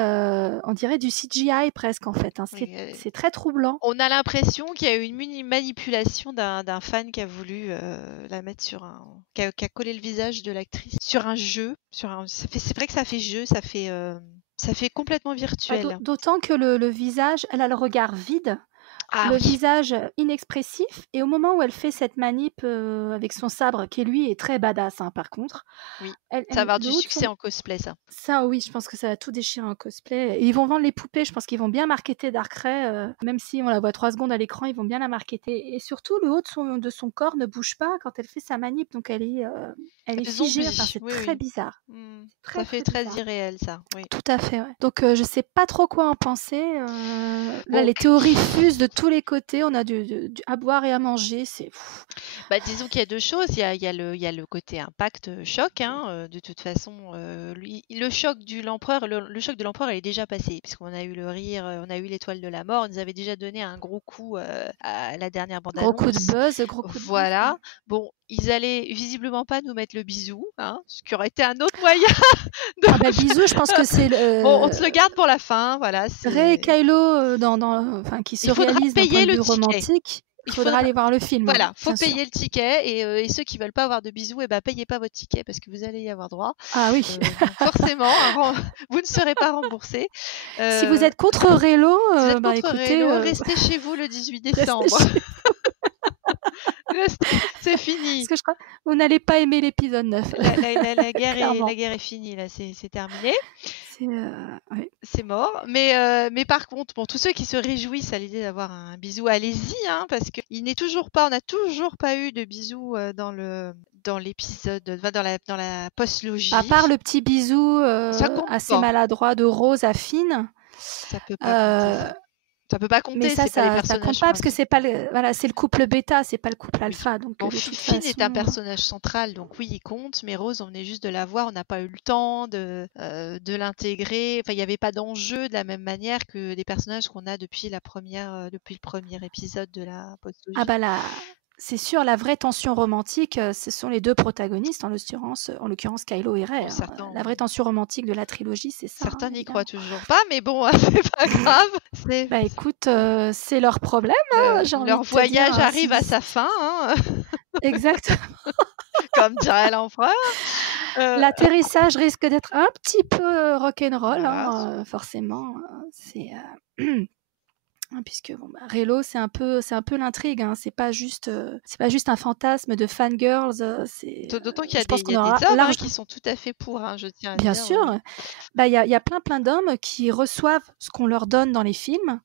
on dirait du CGI presque en fait. Hein. C'est très troublant. On a l'impression qu'il y a eu une manipulation d'un fan qui a voulu la mettre qui a collé le visage de l'actrice sur un jeu. C'est vrai que ça fait jeu, ça fait complètement virtuel. D'autant que le visage, elle a le regard vide. Ah le oui, visage inexpressif, et au moment où elle fait cette manip avec son sabre, qui lui est très badass, hein, par contre, oui. Ça va elle, avoir le du haut de succès son... en cosplay, ça. Ça, oui, je pense que ça va tout déchirer en cosplay. Et ils vont vendre les poupées, je pense qu'ils vont bien marketer Darkrai, même si on la voit 3 secondes à l'écran, ils vont bien la marketer. Et surtout, le haut de son corps ne bouge pas quand elle fait sa manip, donc elle est figée, enfin, Zombie, c'est oui, très oui. bizarre. Ça Très, fait très très bizarre. irréel, ça, oui. Tout à fait, ouais. Donc, je sais pas trop quoi en penser. Là, Bon, les théories fusent de tous les côtés. On a à boire et à manger. C'est fou. bah, disons qu'il y a 2 choses. Il y a le côté impact, choc, hein, de toute façon, lui le choc de l'empereur, il est déjà passé puisqu'on a eu le rire, on a eu l'étoile de la mort. Il nous avait déjà donné un gros coup, à la dernière bande Gros coup de annonce. buzz, gros coup de buzz. Voilà. Bon, ils allaient visiblement pas nous mettre le bisou, hein, ce qui aurait été un autre moyen de Ah bah, le bisou, je pense que c'est bon, on se le garde pour la fin, voilà, Rey et c'est Kylo, enfin, qui se il faudra réalise d'un point payer de le vue ticket. romantique. Il Il faudra faudra aller voir le film, hein, Voilà, faut bien sûr. payer le ticket et ceux qui veulent pas avoir de bisous, eh ben, payez pas votre ticket parce que vous allez y avoir droit. Ah oui. Donc forcément, vous ne serez pas remboursés. Si vous Heu, êtes contre Reylo, si vous êtes bah, contre écoutez, Reylo, restez chez vous le 18 restez décembre. chez Restez, c'est parce fini. que je crois vous n'allez pas aimer l'épisode 9, La clairement. guerre est finie là, c'est terminé. C'est, ouais. C'est mort. Mais par contre, bon, tous ceux qui se réjouissent à l'idée d'avoir un bisou, allez-y, hein, parce que on n'a toujours pas eu de bisou dans l'épisode, enfin, dans la À post-logie. part le petit bisou, Ça compte assez pas. maladroit de Rose à Finn, Ça peut pas compter. heu, Ça peut pas mais compter, ça c'est pas les ça compte personnages pas parce que c'est pas principaux. voilà, c'est le couple bêta, c'est pas le couple Oui. alpha, donc Bon, de toute Finn est un façon, personnage central, donc oui, il compte, mais Rose, on venait juste de la voir, on n'a pas eu le temps de l'intégrer. Enfin, il n'y avait pas d'enjeu de la même manière que les personnages qu'on a depuis depuis le premier épisode de la ah postologie. bah, c'est sûr, la vraie tension romantique, ce sont les 2 protagonistes, en l'occurrence Kylo et Rey, Bon, hein. La vraie tension romantique de la trilogie, c'est ça, hein, certains n'y croient évidemment. toujours pas, mais bon, c'est pas grave. C'est, Bah, écoute, c'est leur problème, hein, j'ai envie leur de te dire, voyage hein, arrive si à sa fin, hein, exact. comme dirait l'empereur. Euh, L'atterrissage risque d'être un petit peu, rock'n'roll, voilà. hein, forcément, c'est, hein, puisque bon, bah, Reylo, c'est un peu l'intrigue, hein. C'est pas juste un fantasme de fangirls, D'autant qu'il je pense y qu'on a des aura hommes, hein, large qui sont tout à fait pour, hein, je tiens à bien dire. sûr, bah, il y a plein d'hommes qui reçoivent ce qu'on leur donne dans les films,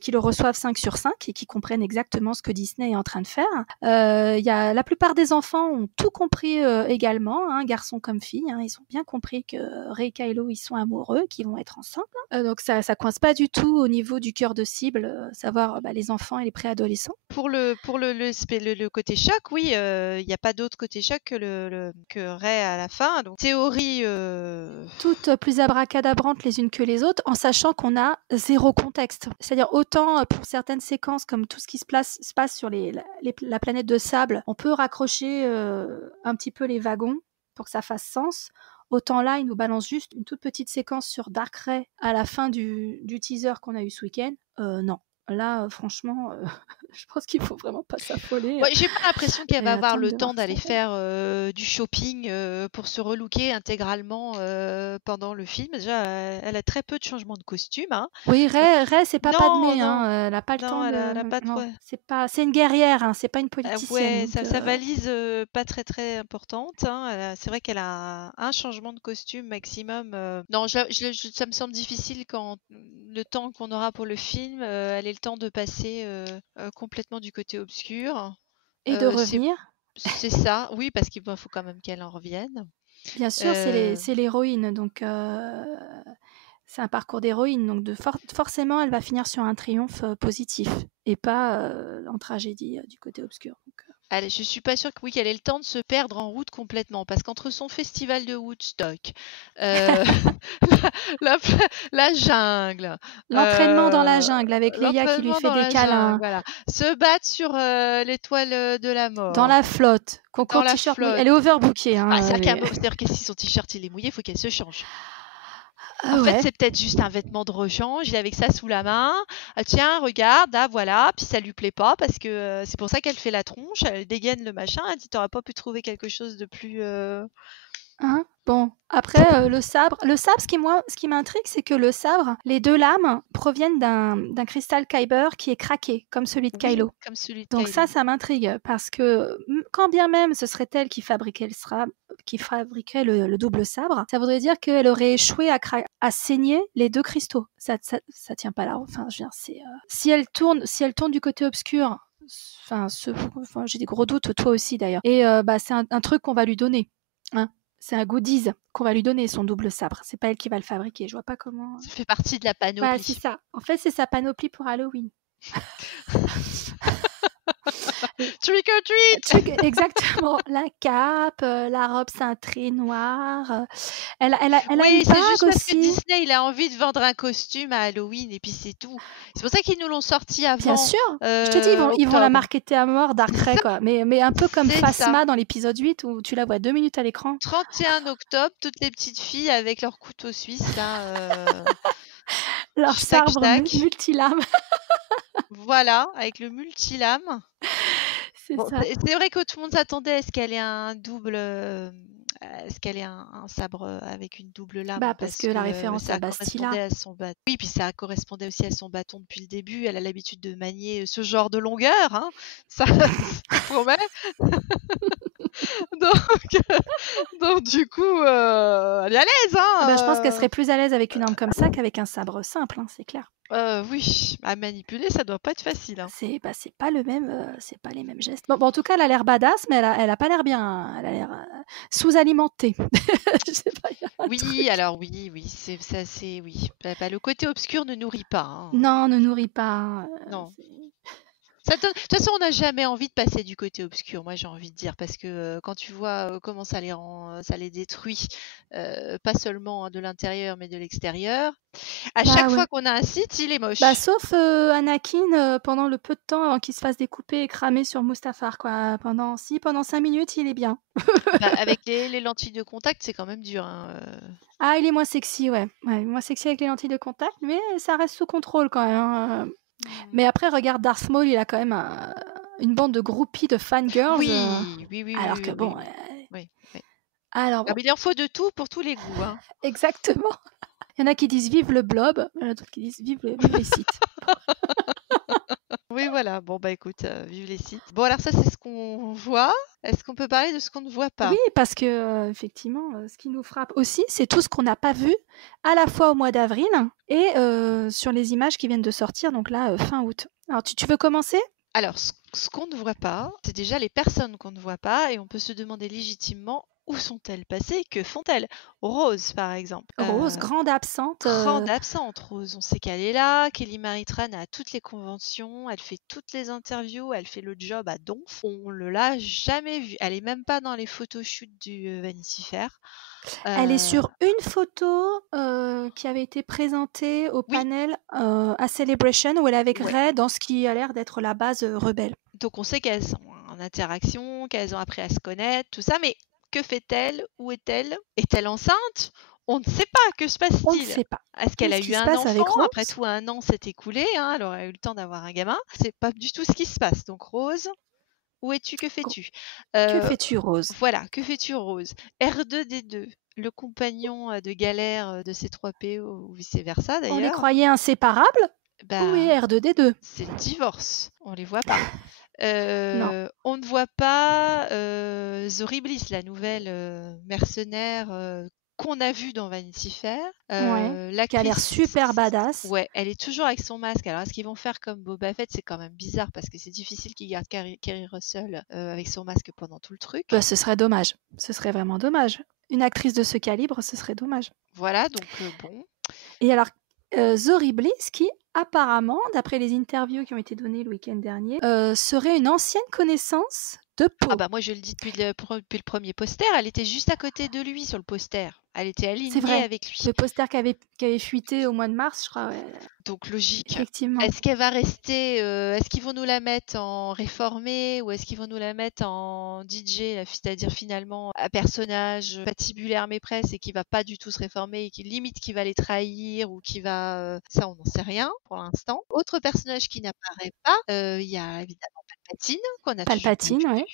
qui le reçoivent 5 sur 5 et qui comprennent exactement ce que Disney est en train de faire. Il y a la plupart des enfants ont tout compris, également, hein, garçons comme filles, hein. Ils ont bien compris que Rey et Kylo, ils sont amoureux, qu'ils vont être ensemble. Donc ça coince pas du tout au niveau du cœur de cible, savoir, bah, les enfants et les préadolescents. Pour le côté choc, oui, il n'y a pas d'autre côté choc que Rey à la fin. Donc, théorie, Toutes plus abracadabrantes les unes que les autres, en sachant qu'on a 0 contexte. C'est-à-dire autant, pour certaines séquences, comme tout ce qui se passe sur la planète de sable, on peut raccrocher, un petit peu les wagons pour que ça fasse sens. Autant là, ils nous balancent juste une toute petite séquence sur Darkrai à la fin du teaser qu'on a eu ce week-end. Non. Là, franchement, je pense qu'il faut vraiment pas s'affoler, ouais, j'ai pas l'impression qu'elle et va avoir attendre le de voir temps ce que d'aller ça donne. faire du shopping pour se relooker intégralement pendant le film. Déjà, elle a très peu de changements de costume, hein. Oui, Rey, c'est pas Non, Padmé, non, hein, elle a pas le non, temps elle a de pas de non, ouais. c'est une guerrière, hein, c'est pas une politicienne, Ouais, donc sa valise, pas très importante, hein. C'est vrai qu'elle a un changement de costume maximum. Non, ça me semble difficile quand le temps qu'on aura pour le film, elle ait le temps de passer complètement du côté obscur. et de C'est revenir. ça, oui, parce qu'il faut quand même qu'elle en revienne. Bien sûr, Euh, c'est l'héroïne, donc c'est un parcours d'héroïne, donc forcément, elle va finir sur un triomphe, positif et pas, en tragédie, du côté obscur, donc Allez, je suis pas sûre que oui, qu'elle ait le temps de se perdre en route complètement, parce qu'entre son festival de Woodstock, euh, la, la- la jungle, l'entraînement dans la jungle avec Leia qui lui l'entraînement fait dans des la jungle, câlins, voilà, se battre sur l'étoile de la dans mort, la flotte, dans concours la t-shirt mouillé. flotte. Elle est overbookée, Ah, hein, c'est-à-dire c'est-à-dire que si son t-shirt il est mouillé, il faut qu'elle se change. En ah fait, ouais. c'est peut-être juste un vêtement de rechange. Il est avec ça sous la main. Ah, tiens, regarde, ah voilà. Puis ça lui plaît pas parce que c'est pour ça qu'elle fait la tronche. Elle dégaine le machin. Elle dit, t'aurais pas pu trouver quelque chose de plus. Hein? Bon, après, le sabre, ce qui m'intrigue, c'est que le sabre, les 2 lames proviennent d'un cristal Kyber qui est craqué, comme celui de Oui, Kylo. comme celui de Donc Kylo. ça m'intrigue parce que, quand bien même ce serait elle qui fabriquerait le double sabre, ça voudrait dire qu'elle aurait échoué à saigner les 2 cristaux. Ça tient pas la route. Enfin, je veux dire, si elle tourne du côté obscur, enfin, j'ai des gros doutes, toi aussi d'ailleurs. Et bah, c'est un truc qu'on va lui donner, hein. C'est un goodies qu'on va lui donner, son double sabre. C'est pas elle qui va le fabriquer. Je vois pas comment. Ça fait partie de la Bah, c'est panoplie. ça. En fait, c'est sa panoplie pour Halloween. Trick or treat! Exactement. La cape, la robe cintrée noire. Elle a Oui, une c'est juste bague parce que aussi. Disney, il a envie de vendre un costume à Halloween et puis c'est tout. C'est pour ça qu'ils nous l'ont sorti Bien avant sûr. Je te dis, ils vont la octobre. marketer à mort, C'est Darkrai, ça, quoi. Mais un peu comme c'est ça. Phasma dans l'épisode 8 où tu la vois 2 minutes à l'écran. 31 octobre, toutes les petites filles avec leur couteau suisse là, Leur tac sabre tac. multilame. Voilà, avec le multilame. C'est Bon, ça. c'est vrai que tout le monde s'attendait à ce qu'elle ait un double, à ce qu'elle ait un sabre avec une double lame Bah, parce parce que la que référence à ça Bastila. correspondait à son bâton. Oui, puis ça correspondait aussi à son bâton depuis le début. Elle a l'habitude de manier ce genre de longueur, hein. Ça, ça promet. Donc, donc du coup, elle est à l'aise, Bah, je pense qu'elle hein. serait plus à l'aise avec une arme comme ça qu'avec un sabre simple, hein, c'est clair. Oui, à manipuler, ça doit pas être facile, hein. C'est pas c'est pas les mêmes gestes. Bon, en tout cas, elle a l'air badass, mais elle a pas l'air bien, hein. Elle a l'air sous-alimentée. Je sais pas, il y a un Oui, truc. alors oui, oui, c'est ça, c'est oui. Bah, le côté obscur ne nourrit pas, hein. Non, ne nourrit pas, hein, Non. c'est. De toute façon, on n'a jamais envie de passer du côté obscur, moi j'ai envie de dire, parce que quand tu vois comment ça les rend, ça les détruit, pas seulement hein, de l'intérieur, mais de l'extérieur. À Bah chaque ouais. fois qu'on a un site, il est Bah, moche. sauf Anakin pendant le peu de temps avant qu'il se fasse découper et cramer sur Mustafar, quoi. Pendant 5 minutes, il est bien. Ah bah, avec les lentilles de contact, c'est quand même dur, hein. Ah, il est moins sexy, ouais. Ouais, moins sexy avec les lentilles de contact, mais ça reste sous contrôle quand même, hein. Mm. Mais après, regarde Darth Maul, il a quand même une bande de groupies, de fangirls, Oui, oui, oui, alors oui, que oui, oui, bon, oui, oui. alors Ah, bon, mais il en faut de tout pour tous les goûts, hein. exactement. Il y en a qui disent vive le blob, il y en a d'autres qui disent vive les Sith. Oui, voilà. Bon, bah écoute, vive les sites. Bon, alors ça, c'est ce qu'on voit. Est-ce qu'on peut parler de ce qu'on ne voit Oui, pas? parce que effectivement, ce qui nous frappe aussi, c'est tout ce qu'on n'a pas vu, à la fois au mois d'avril et sur les images qui viennent de sortir, donc là, fin août. Alors tu veux commencer? Alors, ce qu'on ne voit pas, c'est déjà les personnes qu'on ne voit pas, et on peut se demander légitimement où sont-elles passées, que font-elles? Rose, par exemple. Rose, grande absente, Grande absente, Rose. On sait qu'elle est là. Kelly Maritran est à toutes les conventions, elle fait toutes les interviews, elle fait le job à donf. On ne l'a jamais vue. Elle est même pas dans les photoshoots du Vanity Fair. elle est Euh, sur une photo qui avait été présentée au oui, panel à Celebration où elle est avec ouais. Rey dans ce qui a l'air d'être la base rebelle. Donc on sait qu'elles sont en interaction, qu'elles ont appris à se connaître, tout ça, mais que fait-elle? Où est-elle? Est-elle enceinte? On ne sait pas, que se On ne passe-t-il? sait pas. Est-ce qu'elle a Qu'est-ce eu qui se un passe enfant? avec Après Rose? tout, un an s'est écoulé, hein, elle aurait eu le temps d'avoir un gamin. C'est pas du tout ce qui se passe. Donc Rose, où es-tu? Que fais-tu? Que Euh, fais-tu, Rose? voilà, que fais-tu Rose? R2D2, le compagnon de galère de C3PO ou vice-versa On les d'ailleurs, croyait inséparables? Où bah est R2D2? c'est le divorce, on les voit pas. Non. On ne voit pas Zori Bliss, la nouvelle mercenaire qu'on a vue dans Vanity Fair. Ouais. Qui a l'air L'actrice, super badass. ouais, elle est toujours avec son masque. Alors, est-ce qu'ils vont faire comme Boba Fett? C'est quand même bizarre parce que c'est difficile qu'ils gardent Kerry Russell avec son masque pendant tout le truc. Bah, ce serait dommage. Ce serait vraiment dommage. Une actrice de ce calibre, ce serait dommage. Voilà, donc bon. Et alors, Zori Bliss, qui apparemment, d'après les interviews qui ont été données le week-end dernier, serait une ancienne connaissance de Ah Poe. bah moi je le dis depuis le premier poster, elle était juste à côté de lui sur le poster. Elle était C'est alignée vrai. avec lui. Le poster qui avait fuité au mois de mars, je crois, ouais. Donc logique. Effectivement. Est-ce qu'elle va rester, est-ce qu'ils vont nous la mettre en réformée ou est-ce qu'ils vont nous la mettre en DJ, c'est-à-dire finalement un personnage patibulaire mais presque et qui va pas du tout se réformer et qui limite qui va les trahir ou qui va, ça on n'en sait rien pour l'instant. Autre personnage qui n'apparaît pas, il y a évidemment Palpatine qu'on n'a toujours pas Palpatine, vu.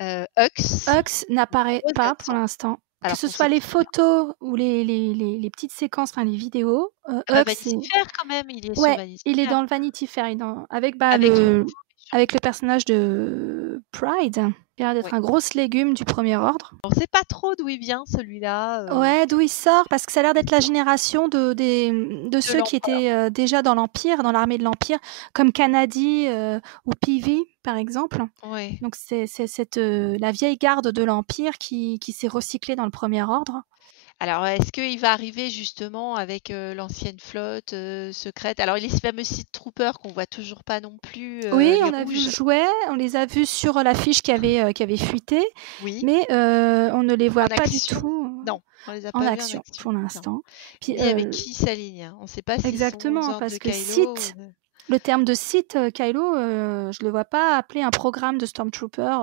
ouais. Hux, Hux n'apparaît pas pour Rosette. l'instant. Que Alors ce qu'on soit sait les qu'il est photos ou les petites séquences, enfin les vidéos, ah bah, Up Vanity c'est Fair quand même, il est sur ouais, Vanity il est Fair dans le Vanity Fair, il est dans avec le nouveau méchant. avec le personnage de Pride, qui a l'air d'être Ouais. un gros légume du premier ordre. On sait pas trop d'où il vient celui-là, Ouais, d'où il sort, parce que ça a l'air il d'être la sort génération de de ceux qui l'empereur. étaient, déjà dans l'Empire, dans l'armée de l'Empire, comme Kanadi, ou Peavy, par exemple. Ouais. Donc c'est cette, la vieille garde de l'Empire qui s'est recyclée dans le premier ordre. Alors, est-ce qu'il va arriver justement avec, l'ancienne flotte, secrète? Alors les fameux Sith Troopers qu'on voit toujours pas non plus, Oui, les on a vu le rouges. jouet, on les a vus sur l'affiche qui avait fuité, Oui. mais on ne les voit En pas du action? tout, Non, on les a en pas vus en action action, pour non. l'instant. Puis, Ni avec qui ils s'alignent, hein. On sait pas s'ils sont aux exactement, ordres de parce que Kylo ou Sith, de le terme de Sith, Kylo, je le vois pas appeler un programme de Stormtrooper,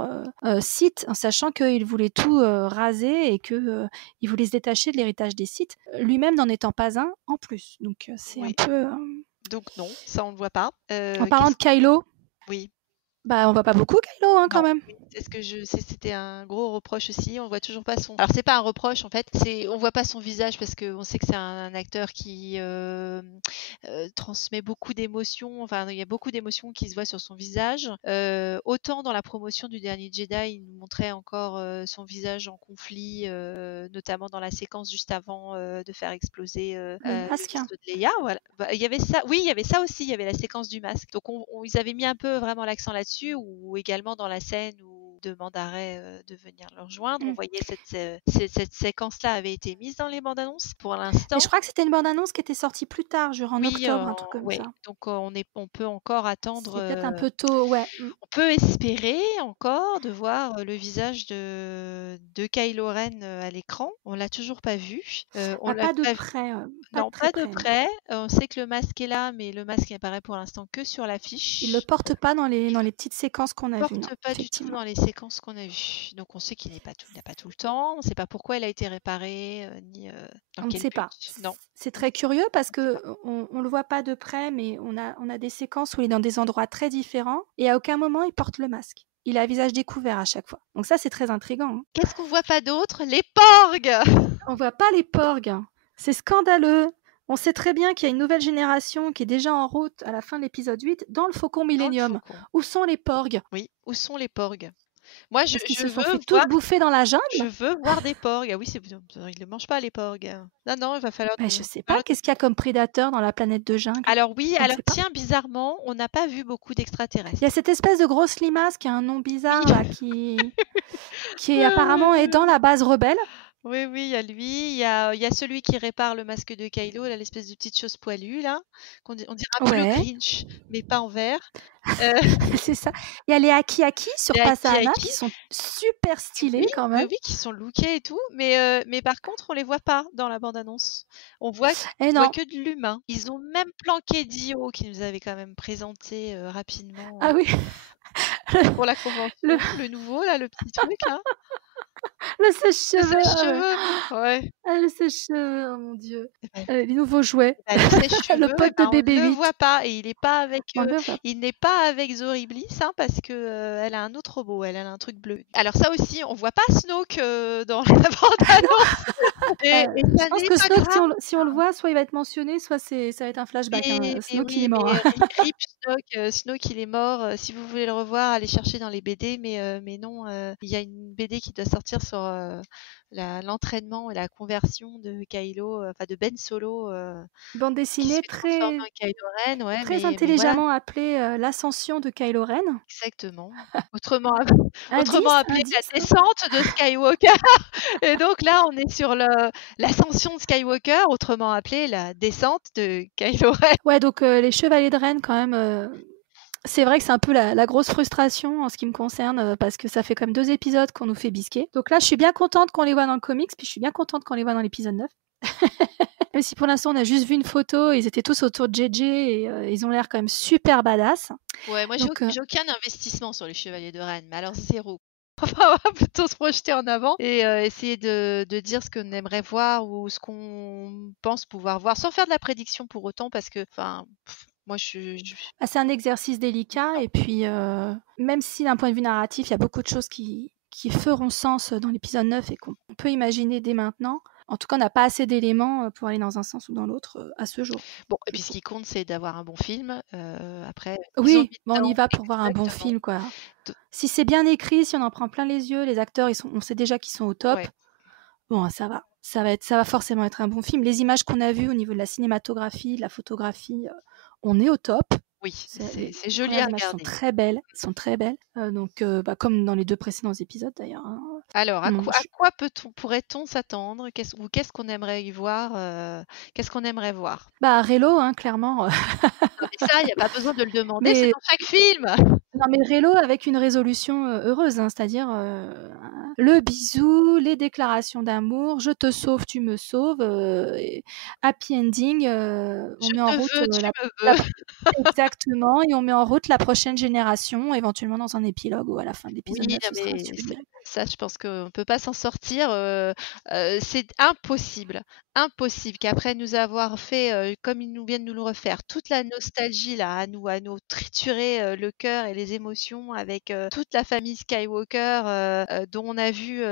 Sith, en sachant qu'il voulait tout, raser et que, il voulait se détacher de l'héritage des Sith, lui-même n'en étant pas un en plus. Donc, c'est un oui, peu, donc non, ça on le voit pas. en parlant Qu'est-ce de Kylo, oui. bah, on voit pas beaucoup Kylo, hein, quand Non, même. oui, c'est ce que c'était un gros reproche aussi. On voit toujours pas son. Alors c'est pas un reproche en fait, c'est on voit pas son visage parce qu'on sait que c'est un acteur qui transmet beaucoup d'émotions. Enfin, il y a beaucoup d'émotions qui se voient sur son visage. Autant dans la promotion du dernier Jedi, il nous montrait encore son visage en conflit, notamment dans la séquence juste avant de faire exploser Le le masque, hein. vaisseau de Leia. Voilà. Bah, il y avait ça. Oui, il y avait ça aussi. Il y avait la séquence du masque. Donc ils avaient mis un peu vraiment l'accent là-dessus, ou également dans la scène où demande à Rey de venir le rejoindre. On Mmh. voyait cette séquence-là avait été mise dans les bandes annonces pour Mais je l'instant. crois que c'était une bande annonce qui était sortie plus tard, genre en Oui, octobre, un truc comme ouais, ça. donc on peut encore attendre, C'est peut-être un peu tôt, ouais. on peut espérer encore de voir, le visage de Kylo Ren, à l'écran. On l'a toujours pas vu. On Bah, l'a pas de pas vu près, pas de non, très pas de près, non. près. On sait que le masque est là, mais le masque apparaît pour l'instant que sur Il le l'affiche. porte pas dans les petites séquences qu'on a vues, non, Porte pas du tout effectivement. dans les séquences qu'on a vues. Donc on sait qu'il n'est pas tout il a pas tout le temps. On ne sait pas pourquoi il a été réparé, ni, dans On ne quel sait but. pas. Non, C'est très curieux parce on ne sait que pas. on le voit pas de près, mais on a des séquences où il est dans des endroits très différents et à aucun moment il porte le masque. Il a un visage découvert à chaque fois. Donc ça, c'est très intriguant, hein. Qu'est-ce qu'on voit pas d'autre? Les porgs! On voit pas les porgs. C'est scandaleux. On sait très bien qu'il y a une nouvelle génération qui est déjà en route à la fin de l'épisode 8 dans le Faucon Dans le Millenium. faucon. Où sont les porgs? Oui, où sont les porgs? Moi, Est-ce qu'ils se sont fait tous bouffer dans la je jungle? veux voir des porgs. Ah oui, c'est ils ne mangent pas les porgs. Non, non, il va falloir Bah, nous je sais il va pas. falloir Qu'est-ce qu'il y a comme prédateur dans la planète de jungle? alors oui, On ne alors sait pas. tiens, bizarrement, on n'a pas vu beaucoup Il y a d'extraterrestres. cette espèce de grosse limace qui a un nom Oui. bizarre là, qui est apparemment est dans la base rebelle. Oui, oui, il y a lui, il y a celui qui répare le masque de Kylo, là, l'espèce de petite chose poilue là, on dirait un peu le Ouais, Grinch, mais pas en vert. Heu, c'est ça. Il y a les Aki-Aki sur les Pasaana Aki-Aki, qui sont super oui, stylés quand oui, même. oui, qui sont lookés et tout, mais par contre, on les voit pas dans la bande annonce. Et On voit non. que de l'humain. Ils ont même planqué Dio qui nous avait quand même présenté, Ah rapidement, oui, pour la le convention, le nouveau là, le petit truc là, le le sèche-cheveux, ah ouais. sèche-cheveux. Ouais. Ah, le sèche-cheveux, oh mon Dieu. Et bah Les nouveaux jouets. bah, le Le sèche-cheveux, eh pote de ben, on ne bébé le 8. voit pas et On le voit. il n'est pas avec Zori Bliss, hein, parce que, elle a un autre robot, elle a un truc bleu. Alors ça aussi, on voit pas Snoke, dans la bande annonce et Je ça pense n'est que pas Snoke, grave. si on le voit, soit il va être mentionné, soit ça va être un flashback, hein. Mais Snoke, il est oui, mort, mais hein. RIP Snoke, Snoke il est mort, si vous voulez le revoir, allez chercher dans les BD, mais non, il y a une BD qui doit sortir sur, l'entraînement et la conversion de Kylo, enfin de Ben Solo, Bande qui se dessinée fait transformer très en Kylo Ren, ouais, très mais voilà, intelligemment appelée, L'Ascension de Kylo Ren. exactement. Autrement autrement Indice, appelé la indice, hein. descente de Skywalker et donc là, on est sur l'ascension de Skywalker, autrement appelée la descente de Kylo Ren. Ouais, donc les Chevaliers de Ren quand même, c'est vrai que c'est un peu la grosse frustration en ce qui me concerne, parce que ça fait quand même 2 épisodes qu'on nous fait bisquer. Donc là, je suis bien contente qu'on les voit dans le comics, puis je suis bien contente qu'on les voit dans l'épisode 9. Même si pour l'instant on a juste vu une photo, ils étaient tous autour de JJ et ils ont l'air quand même super badass. Ouais, moi Donc j'ai aucun investissement sur les Chevaliers de Rennes, mais alors 0. On va plutôt se projeter en avant et essayer de dire ce qu'on aimerait voir ou ce qu'on pense pouvoir voir, sans faire de la prédiction pour autant, parce que, enfin, moi c'est un exercice délicat non. et puis même si d'un point de vue narratif, il y a beaucoup de choses qui feront sens dans l'épisode 9 et qu'on peut imaginer dès maintenant. En tout cas, on n'a pas assez d'éléments pour aller dans un sens ou dans l'autre à ce jour, Bon, et je puis ce trouve. qui compte, c'est d'avoir un bon film. Après, ils ont Oui, mis bon, on y dedans va pour voir un bon exactement. film, quoi. De Si c'est bien écrit, si on en prend plein les yeux, les acteurs, on sait déjà qu'ils sont au top. Ouais. Bon, ça va. Ça va forcément être un bon film. Les images qu'on a vues au niveau de la cinématographie, de la photographie, on est au top. Oui, Les c'est joli premières à images sont regarder. très belles, sont très belles. Donc, comme dans les 2 précédents épisodes d'ailleurs, hein. Alors, Bon, moi, à quoi pourrait-on s'attendre? Qu'est-ce qu'on aimerait y voir? Qu'est-ce qu'on aimerait voir? bah, Relo, hein, clairement. Non, mais ça, il y a pas besoin de le demander, c'est Mais dans chaque film! non, mais Relo avec une résolution, heureuse, hein, c'est-à-dire, le bisou, les déclarations d'amour, je te sauve, tu me sauves, et happy ending, on Je met en te route, veux, tu la me la veux. exactement, et on met en route la prochaine génération, éventuellement dans un épilogue ou à la fin de Oui, l'épisode 9, non, ce sera mais suggéré. ça, je pense qu'on peut pas s'en sortir, c'est impossible, impossible qu'après nous avoir fait, comme ils nous viennent nous le refaire, toute la nostalgie là, à nous triturer, le cœur et les émotions avec, toute la famille Skywalker, dont on a vu,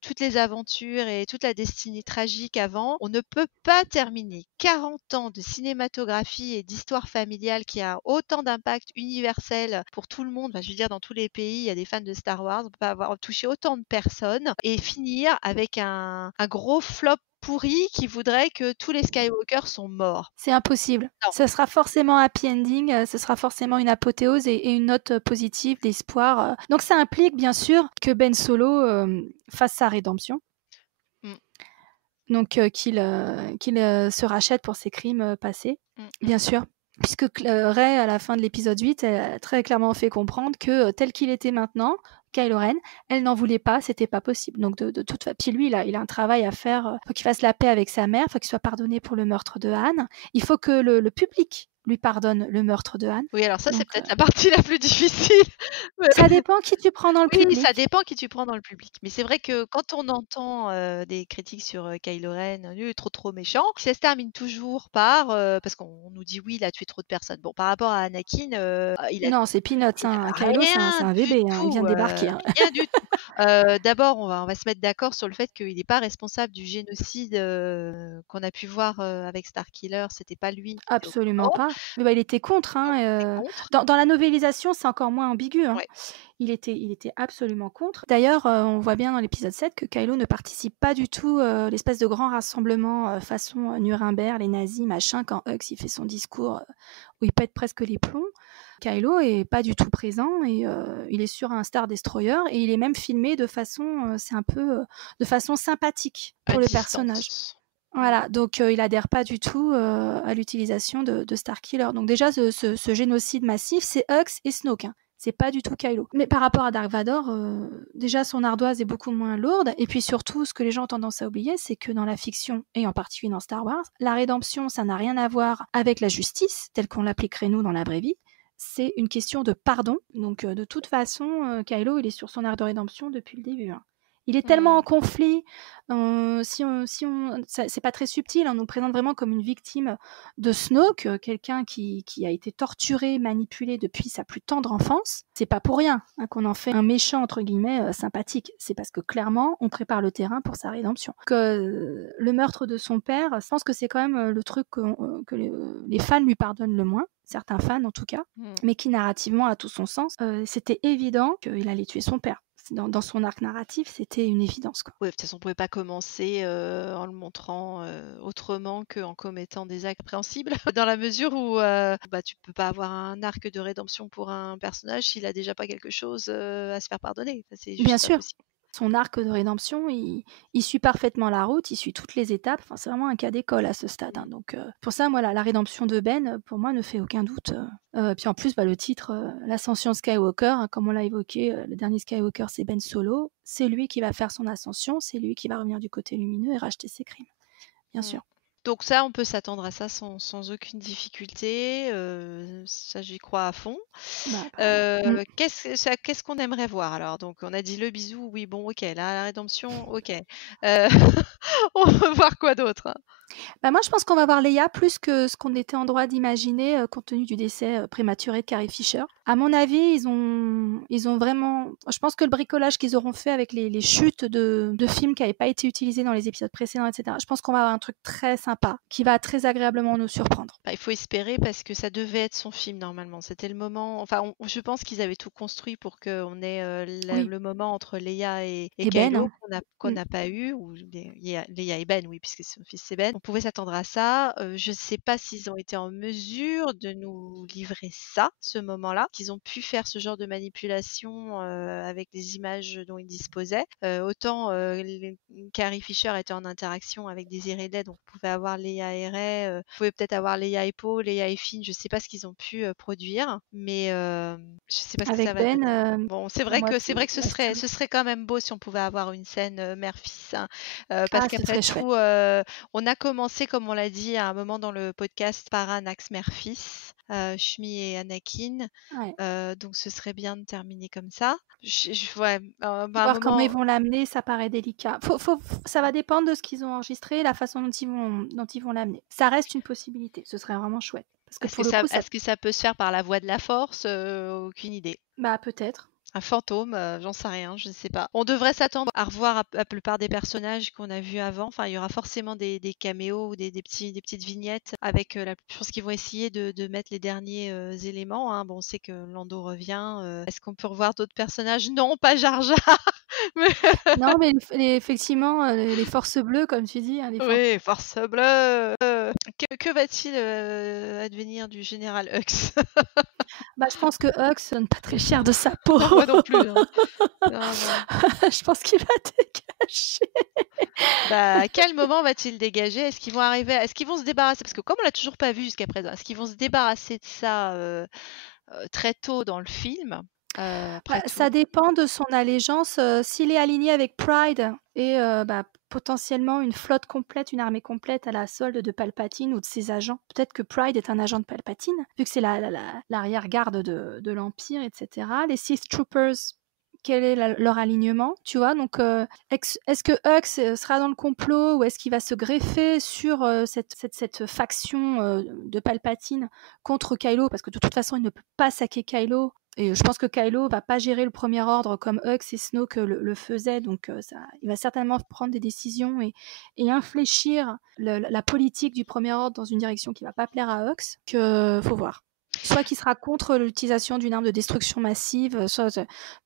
toutes les aventures et toute la destinée tragique avant. On ne peut pas terminer 40 ans de cinématographie et d'histoire familiale qui a autant d'impact universel pour tout le monde. Enfin, je veux dire, dans tous les pays, il y a des fans de Star Wars. On peut pas avoir touché autant de personnes et finir avec un gros flop pourri qui voudrait que tous les Skywalker sont morts. C'est impossible. Non. Ce sera forcément happy ending, ce sera forcément une apothéose et une note, positive, d'espoir, donc ça implique bien sûr que Ben Solo, fasse sa rédemption, Mmh. donc qu'il se rachète pour ses crimes, passés, Mmh mh. bien sûr. Puisque Rey, à la fin de l'épisode 8, elle a très clairement fait comprendre que, tel qu'il était maintenant, Kylo Ren, elle n'en voulait pas, c'était pas possible. Donc de toute fa puis lui, il a un travail à faire, faut qu'il fasse la paix avec sa mère, faut qu'il soit pardonné pour le meurtre de Han. Il faut que le public lui pardonne le meurtre de Han. Oui, alors ça, c'est Donc, peut-être la partie la plus difficile. ça dépend qui tu prends dans le Oui, ça public. dépend qui tu prends dans le public. Mais c'est vrai que quand on entend, des critiques sur, Kylo Ren, trop méchant», ça se termine toujours par, parce qu'on nous dit: «Oui, il a tué trop de personnes». Bon, par rapport à Anakin, Non, c'est peanuts, il hein. a Kylo, c'est rien un du bébé, hein, il vient tout, de débarquer, hein. rien du tout. D'abord, on va se mettre d'accord sur le fait qu'il n'est pas responsable du génocide, qu'on a pu voir, avec Starkiller, c'était pas lui qui était au Absolument commandement, pas. Mais bah, il était contre, donc hein, il était contre. dans la novélisation, c'est encore moins ambigu, hein. Ouais. Il était absolument contre. D'ailleurs, on voit bien dans l'épisode 7 que Kylo ne participe pas du tout, l'espèce de grand rassemblement, façon, Nuremberg, les nazis, machin, quand Hux, il fait son discours, où il pète presque les plombs. Kylo est pas du tout présent et il est sur un Star Destroyer et il est même filmé de façon, c'est un peu, de façon sympathique À pour le personnage. distance. Mmh. Voilà, donc il adhère pas du tout, à l'utilisation de Starkiller. Donc déjà ce génocide massif, c'est Hux et Snoke, hein. C'est pas du tout Kylo. Mais par rapport à Dark Vador, déjà son ardoise est beaucoup moins lourde et puis surtout ce que les gens ont tendance à oublier, c'est que dans la fiction et en particulier dans Star Wars, la rédemption, ça n'a rien à voir avec la justice telle qu'on l'appliquerait nous dans la vraie vie. C'est une question de pardon. Donc de toute façon, Kylo, il est sur son arc de rédemption depuis le début, hein. Il est tellement en Mmh. conflit, si on c'est pas très subtil, on nous présente vraiment comme une victime de Snoke, quelqu'un qui a été torturé, manipulé depuis sa plus tendre enfance. C'est pas pour rien, hein, qu'on en fait un «méchant» entre guillemets, sympathique. C'est parce que clairement, on prépare le terrain pour sa rédemption. Que, le meurtre de son père, je pense que c'est quand même, le truc que les fans lui pardonnent le moins, certains fans en tout cas, Mmh. mais qui narrativement a tout son sens. C'était évident qu'il allait tuer son père. Dans son arc narratif, c'était une évidence, quoi. Ouais, de toute façon, on pouvait pas commencer, en le montrant, autrement qu'en commettant des actes répréhensibles. Dans la mesure où, bah, tu peux pas avoir un arc de rédemption pour un personnage s'il a déjà pas quelque chose, à se faire pardonner. Enfin, c'est Bien juste pas sûr, possible. son arc de rédemption, il suit parfaitement la route, il suit toutes les étapes. Enfin, c'est vraiment un cas d'école à ce stade, hein. Donc, pour ça, moi, la rédemption de Ben, pour moi, ne fait aucun doute. Puis en plus, bah, le titre, l'ascension Skywalker, hein, comme on l'a évoqué, le dernier Skywalker, c'est Ben Solo. C'est lui qui va faire son ascension, c'est lui qui va revenir du côté lumineux et racheter ses crimes, bien Mmh. sûr. Donc ça, on peut s'attendre à ça sans aucune difficulté, ça j'y crois à fond. Bah, pareil. Qu'est-ce qu'on aimerait voir alors? Donc on a dit le bisou, oui bon OK, la rédemption, OK. On veut voir quoi d'autre? Bah, moi, je pense qu'on va voir Leia plus que ce qu'on était en droit d'imaginer, compte tenu du décès, prématuré de Carrie Fisher. À mon avis, ils ont vraiment je pense que le bricolage qu'ils auront fait avec les chutes de films qui n'avaient pas été utilisés dans les épisodes précédents et cetera, je pense qu'on va avoir un truc très sympa, qui va très agréablement nous surprendre. Bah, il faut espérer parce que ça devait être son film normalement. C'était le moment enfin je pense qu'ils avaient tout construit pour qu'on ait, Oui le moment entre Leia et et Ben, Kylo hein. qu'on Mmh. n'a pas eu ou Leia et Ben, oui, puisque son fils c'est Ben. On pouvait s'attendre à ça, je sais pas s'ils ont été en mesure de nous livrer ça, ce moment-là, qu'ils ont pu faire ce genre de manipulation, avec les images dont ils disposaient. Autant, Carrie Fisher était en interaction avec des Iridae, donc on pouvait avoir Leia et Rey, on pouvait peut-être avoir Leia et Poe, Leia et Finn, je sais pas ce qu'ils ont pu, produire, mais je sais pas ce que ça Avec va Ben, donner. Bon, c'est pour vrai moi, que c'est ce la serait seule. quand même beau si on pouvait avoir une scène, mère-fils, hein, parce Ah, ce qu'après serait chouette. tout, on a commencé, comme on l'a dit à un moment dans le podcast, par un axe mère-fils, Shmi et Anakin, Ouais. donc ce serait bien de terminer comme ça. Ouais, à un Voir comment ils moment vont l'amener, ça paraît délicat. Ça va dépendre de ce qu'ils ont enregistré et la façon dont ils vont l'amener. Ça reste une possibilité, ce serait vraiment chouette. Parce que pour le coup, ça est-ce que ça peut se faire par la voie de la force? Aucune idée. bah, peut-être. Un fantôme, j'en sais rien, je ne sais pas. On devrait s'attendre à revoir la plupart des personnages qu'on a vus avant. Enfin, il y aura forcément des caméos ou des petites vignettes avec, je pense qu'ils vont essayer de mettre les derniers, éléments, hein. Bon, on sait que Lando revient, est-ce qu'on peut revoir d'autres personnages? Non, pas Jar Jar! Mais Non, mais effectivement, les forces bleues, comme tu dis, hein, les forces oui, Force Bleue! Que va-t-il, advenir du général Hux? bah, je pense que Hux donne pas très cher de sa peau. Non, moi non plus, hein. Non, non. Je pense qu'il va dégager. Bah, à quel moment va-t-il dégager? Est-ce qu'ils vont se débarrasser? Parce que comme on l'a toujours pas vu jusqu'à présent, est-ce qu'ils vont se débarrasser de ça, très tôt dans le film? Bah, Après ça tout. dépend de son allégeance, s'il est aligné avec Pride et bah, potentiellement une flotte complète, une armée complète à la solde de Palpatine ou de ses agents. Peut-être que Pride est un agent de Palpatine, vu que c'est l'arrière-garde de l'Empire et cetera. Les Sith Troopers, quel est leur alignement, tu vois? Donc est-ce que Hux, sera dans le complot ou est-ce qu'il va se greffer sur, cette faction, de Palpatine contre Kylo? Parce que de toute façon, il ne peut pas saquer Kylo et je pense que Kylo va pas gérer le Premier Ordre comme Hux et Snoke le faisaient, donc il va certainement prendre des décisions et infléchir la politique du Premier Ordre dans une direction qui va pas plaire à Hux, que faut voir. Soit qu'il sera contre l'utilisation d'une arme de destruction massive,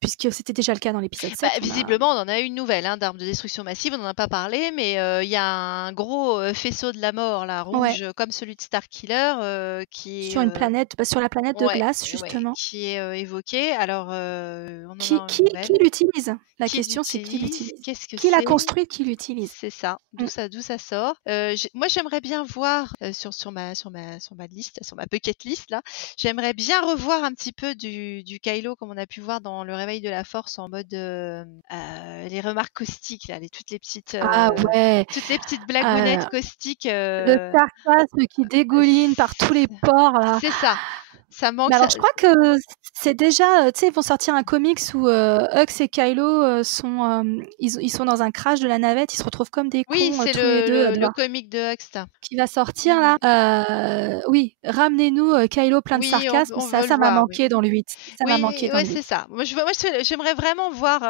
puisque c'était déjà le cas dans l'épisode Bah, 7. visiblement, on en a eu une nouvelle, hein, d'armes de destruction massive, on n'en a pas parlé, mais il y a un gros, faisceau de la mort là, Ouais, rouge, comme celui de Starkiller, qui est, sur une planète, bah, sur la planète de ouais, glace ouais, justement. qui est, évoqué. Alors, on en Qui a une qui qui nouvelle. l'utilise? La Qui question c'est qui l'utilise? l'utilise? Qu'est-ce que Qui l'a c'est? construit? Qui l'utilise? C'est ça, Mmh. d'où ça sort. Moi, j'aimerais bien voir, sur ma liste, sur ma bucket list là, j'aimerais bien revoir un petit peu du Kylo comme on a pu voir dans Le Réveil de la Force en mode, les remarques caustiques là, Ah ouais, toutes les petites heu, blagounettes caustiques, le sarcasme qui dégouline par tous les pores là. c'est ça, ça manque Mais ça. alors je crois que c'est déjà, tu sais, ils vont sortir un comics où, Hux et Kylo, ils sont dans un crash de la navette, ils se retrouvent comme des Oui, cons, c'est tous les 2 à le devoir comic de Hux. qui va Mmh sortir mh. là. Oui, ramenez-nous, Kylo plein de Oui, sarcasme, on veut le ça m'a voir, oui. manqué dans le 8. Ça m'a manqué Oui, dans ouais, le c'est 8. ça. J'aimerais vraiment voir,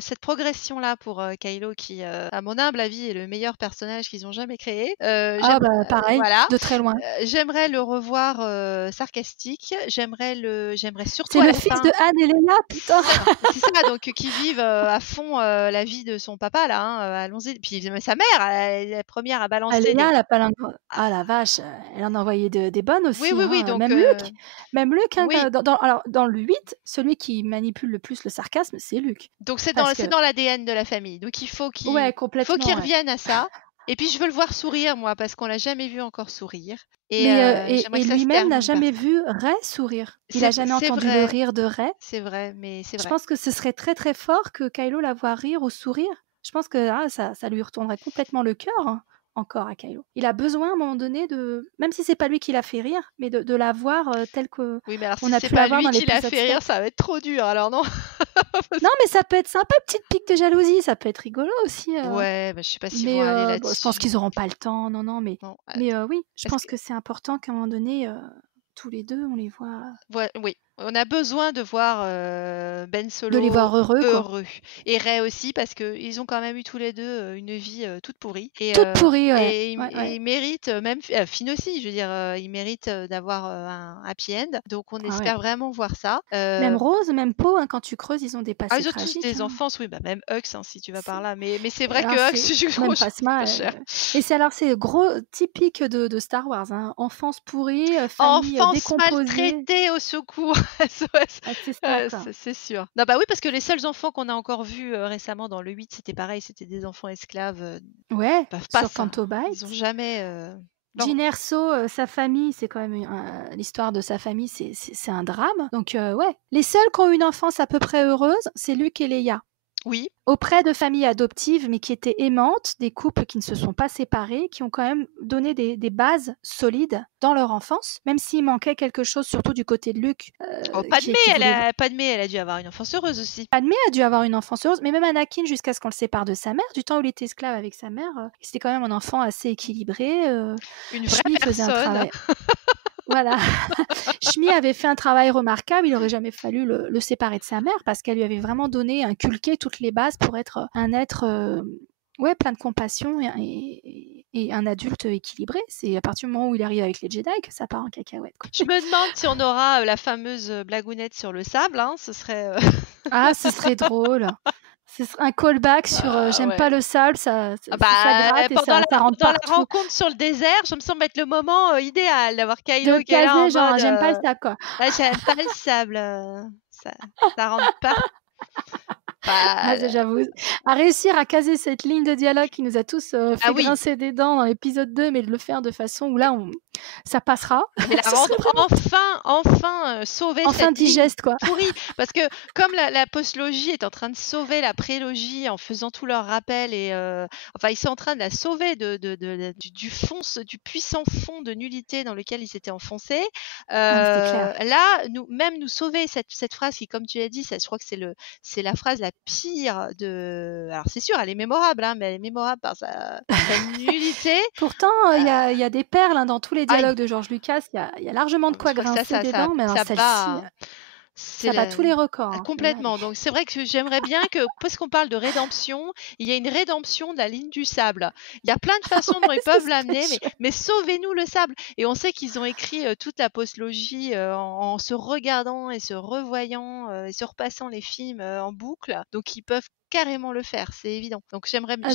cette progression-là pour, Kylo qui, à mon humble avis, est le meilleur personnage qu'ils ont jamais créé. Ah bah, pareil, Voilà. de très loin. J'aimerais le revoir, sarcastique. J'aimerais surtout C'est à le la fils fin de Han et Leia, putain! c'est ça, donc qui vivent, à fond, la vie de son papa là, hein, allons-y. Puis mais sa mère, elle est la 1re à Ah balancer Leia, les elle a pas ah la vache, elle en a envoyé des bonnes oui, aussi, oui, oui, hein, donc même Luke, hein, oui. alors dans le 8, celui qui manipule le plus le sarcasme, c'est Luke. Donc Parce c'est que dans l'ADN de la famille. Donc ouais, faut qu'il complètement, ouais. revienne à ça. Et puis je veux le voir sourire moi, parce qu'on l'a jamais vu encore sourire et Mais j'aimerais et que ça se lui-même n'a termine par jamais ça. vu Rey sourire. Il a jamais entendu le rire de Rey. C'est vrai, mais c'est Je vrai. pense que ce serait très, très fort que Kylo la voie rire ou sourire. Je pense que, ça lui retournerait complètement le cœur, hein, encore à Kylo. Il a besoin à un moment donné même si c'est pas lui qui l'a fait rire, mais de la voir tel que Oui, mais alors on si a c'est pu la pas voir lui dans qui l'a l'épisode fait 7. rire, ça va être trop dur, alors non. Non, mais ça peut être sympa, petite pique de jalousie, ça peut être rigolo aussi. Ouais, bah, je sais pas s'ils vont Mais aller bon, je pense là-dessus. qu'ils auront pas le temps. Non, mais Non, oui, je est-ce pense que que c'est important qu'à un moment donné, tous les deux, on les voit, oui, on a besoin de voir Ben de les Solo voir heureux, quoi. heureux et Rey aussi parce que ils ont quand même eu tous les deux une vie toute pourrie Toute pourrie, ouais. et Ouais. ils méritent même Finn aussi, je veux dire, ils méritent d'avoir un happy end. Donc on Ah ouais. espère vraiment voir ça. Même Rose, même Poe, hein, quand tu creuses, ils ont des passés Ils ont tous tragiques, des hein. enfances, oui, bah même Hux, hein, si tu vas par là. Mais c'est vrai Alors que Hux, c'est je même trouve Phasma, pas cher. et c'est gros typique de Star Wars, hein. Enfance pourrie, famille Enfance décomposée. maltraitée, au secours. SOS. Ah, c'est ça, quoi. C'est sûr. Non, bah oui, parce que les seuls enfants qu'on a encore vus récemment dans le 8, c'était pareil, c'était des enfants esclaves. Ouais, Ils peuvent pas sur ça. Canto Ils ont Bight. jamais. Jyn Erso, sa famille, c'est quand même l'histoire de sa famille, c'est un drame. Donc ouais, les seuls qui ont une enfance à peu près heureuse, c'est Luke et Leia. Oui. Auprès de familles adoptives, mais qui étaient aimantes, des couples qui ne se sont pas séparés, qui ont quand même donné des bases solides dans leur enfance, même s'il manquait quelque chose, surtout du côté de Luke, Padmé, qui voulait... Padmé, elle a dû avoir une enfance heureuse aussi. Padmé a dû avoir une enfance heureuse, mais même Anakin, jusqu'à ce qu'on le sépare de sa mère, du temps où il était esclave avec sa mère, c'était quand même un enfant assez équilibré. Une vraie Shmi faisait un personne. travail... Voilà. Shmi avait fait un travail remarquable, il aurait jamais fallu le séparer de sa mère parce qu'elle lui avait vraiment inculqué toutes les bases pour être un être plein de compassion et un adulte équilibré. C'est à partir du moment où il arrive avec les Jedi que ça part en cacahuète, quoi. Je me demande si on aura la fameuse blagounette sur le sable, hein, ce serait... Ah, ce serait drôle. Ce serait un callback sur j'aime pas le sable, ça gratte et ça rentre pendant la partout. rencontre sur le désert, ça me semble être le moment idéal d'avoir Kylo De qui est là en caser, genre, mode j'aime pas le sable, quoi. j'aime pas le sable, ça rentre pas. Ah, j'avoue, à réussir à caser cette ligne de dialogue qui nous a tous fait oui. grincer des dents dans l'épisode 2, mais de le faire de façon où là, ça passera. Mais la rendre enfin sauver enfin cette digeste, ligne quoi. pourrie. Parce que comme la postlogie est en train de sauver la prélogie en faisant tous leurs rappels et ils sont en train de la sauver du puissant fond de nullité dans lequel ils s'étaient enfoncés. Là, nous sauver cette phrase qui, comme tu l'as dit, je crois que c'est la phrase la pire de... Alors c'est sûr, elle est mémorable, hein, mais elle est mémorable par sa nullité. Pourtant, il y a des perles hein, dans tous les dialogues de George Lucas. Il y a largement de quoi grincer des dents, mais alors celle-ci... Ça bat tous les records. Hein, complètement. Donc c'est vrai que j'aimerais bien que, parce qu'on parle de rédemption, il y a une rédemption de la ligne du sable. Il y a plein de façons dont ils peuvent l'amener, mais sauvez-nous le sable. Et on sait qu'ils ont écrit toute la postlogie en se regardant et se revoyant et se repassant les films en boucle. Donc ils peuvent carrément le faire, c'est évident. Donc j'aimerais bien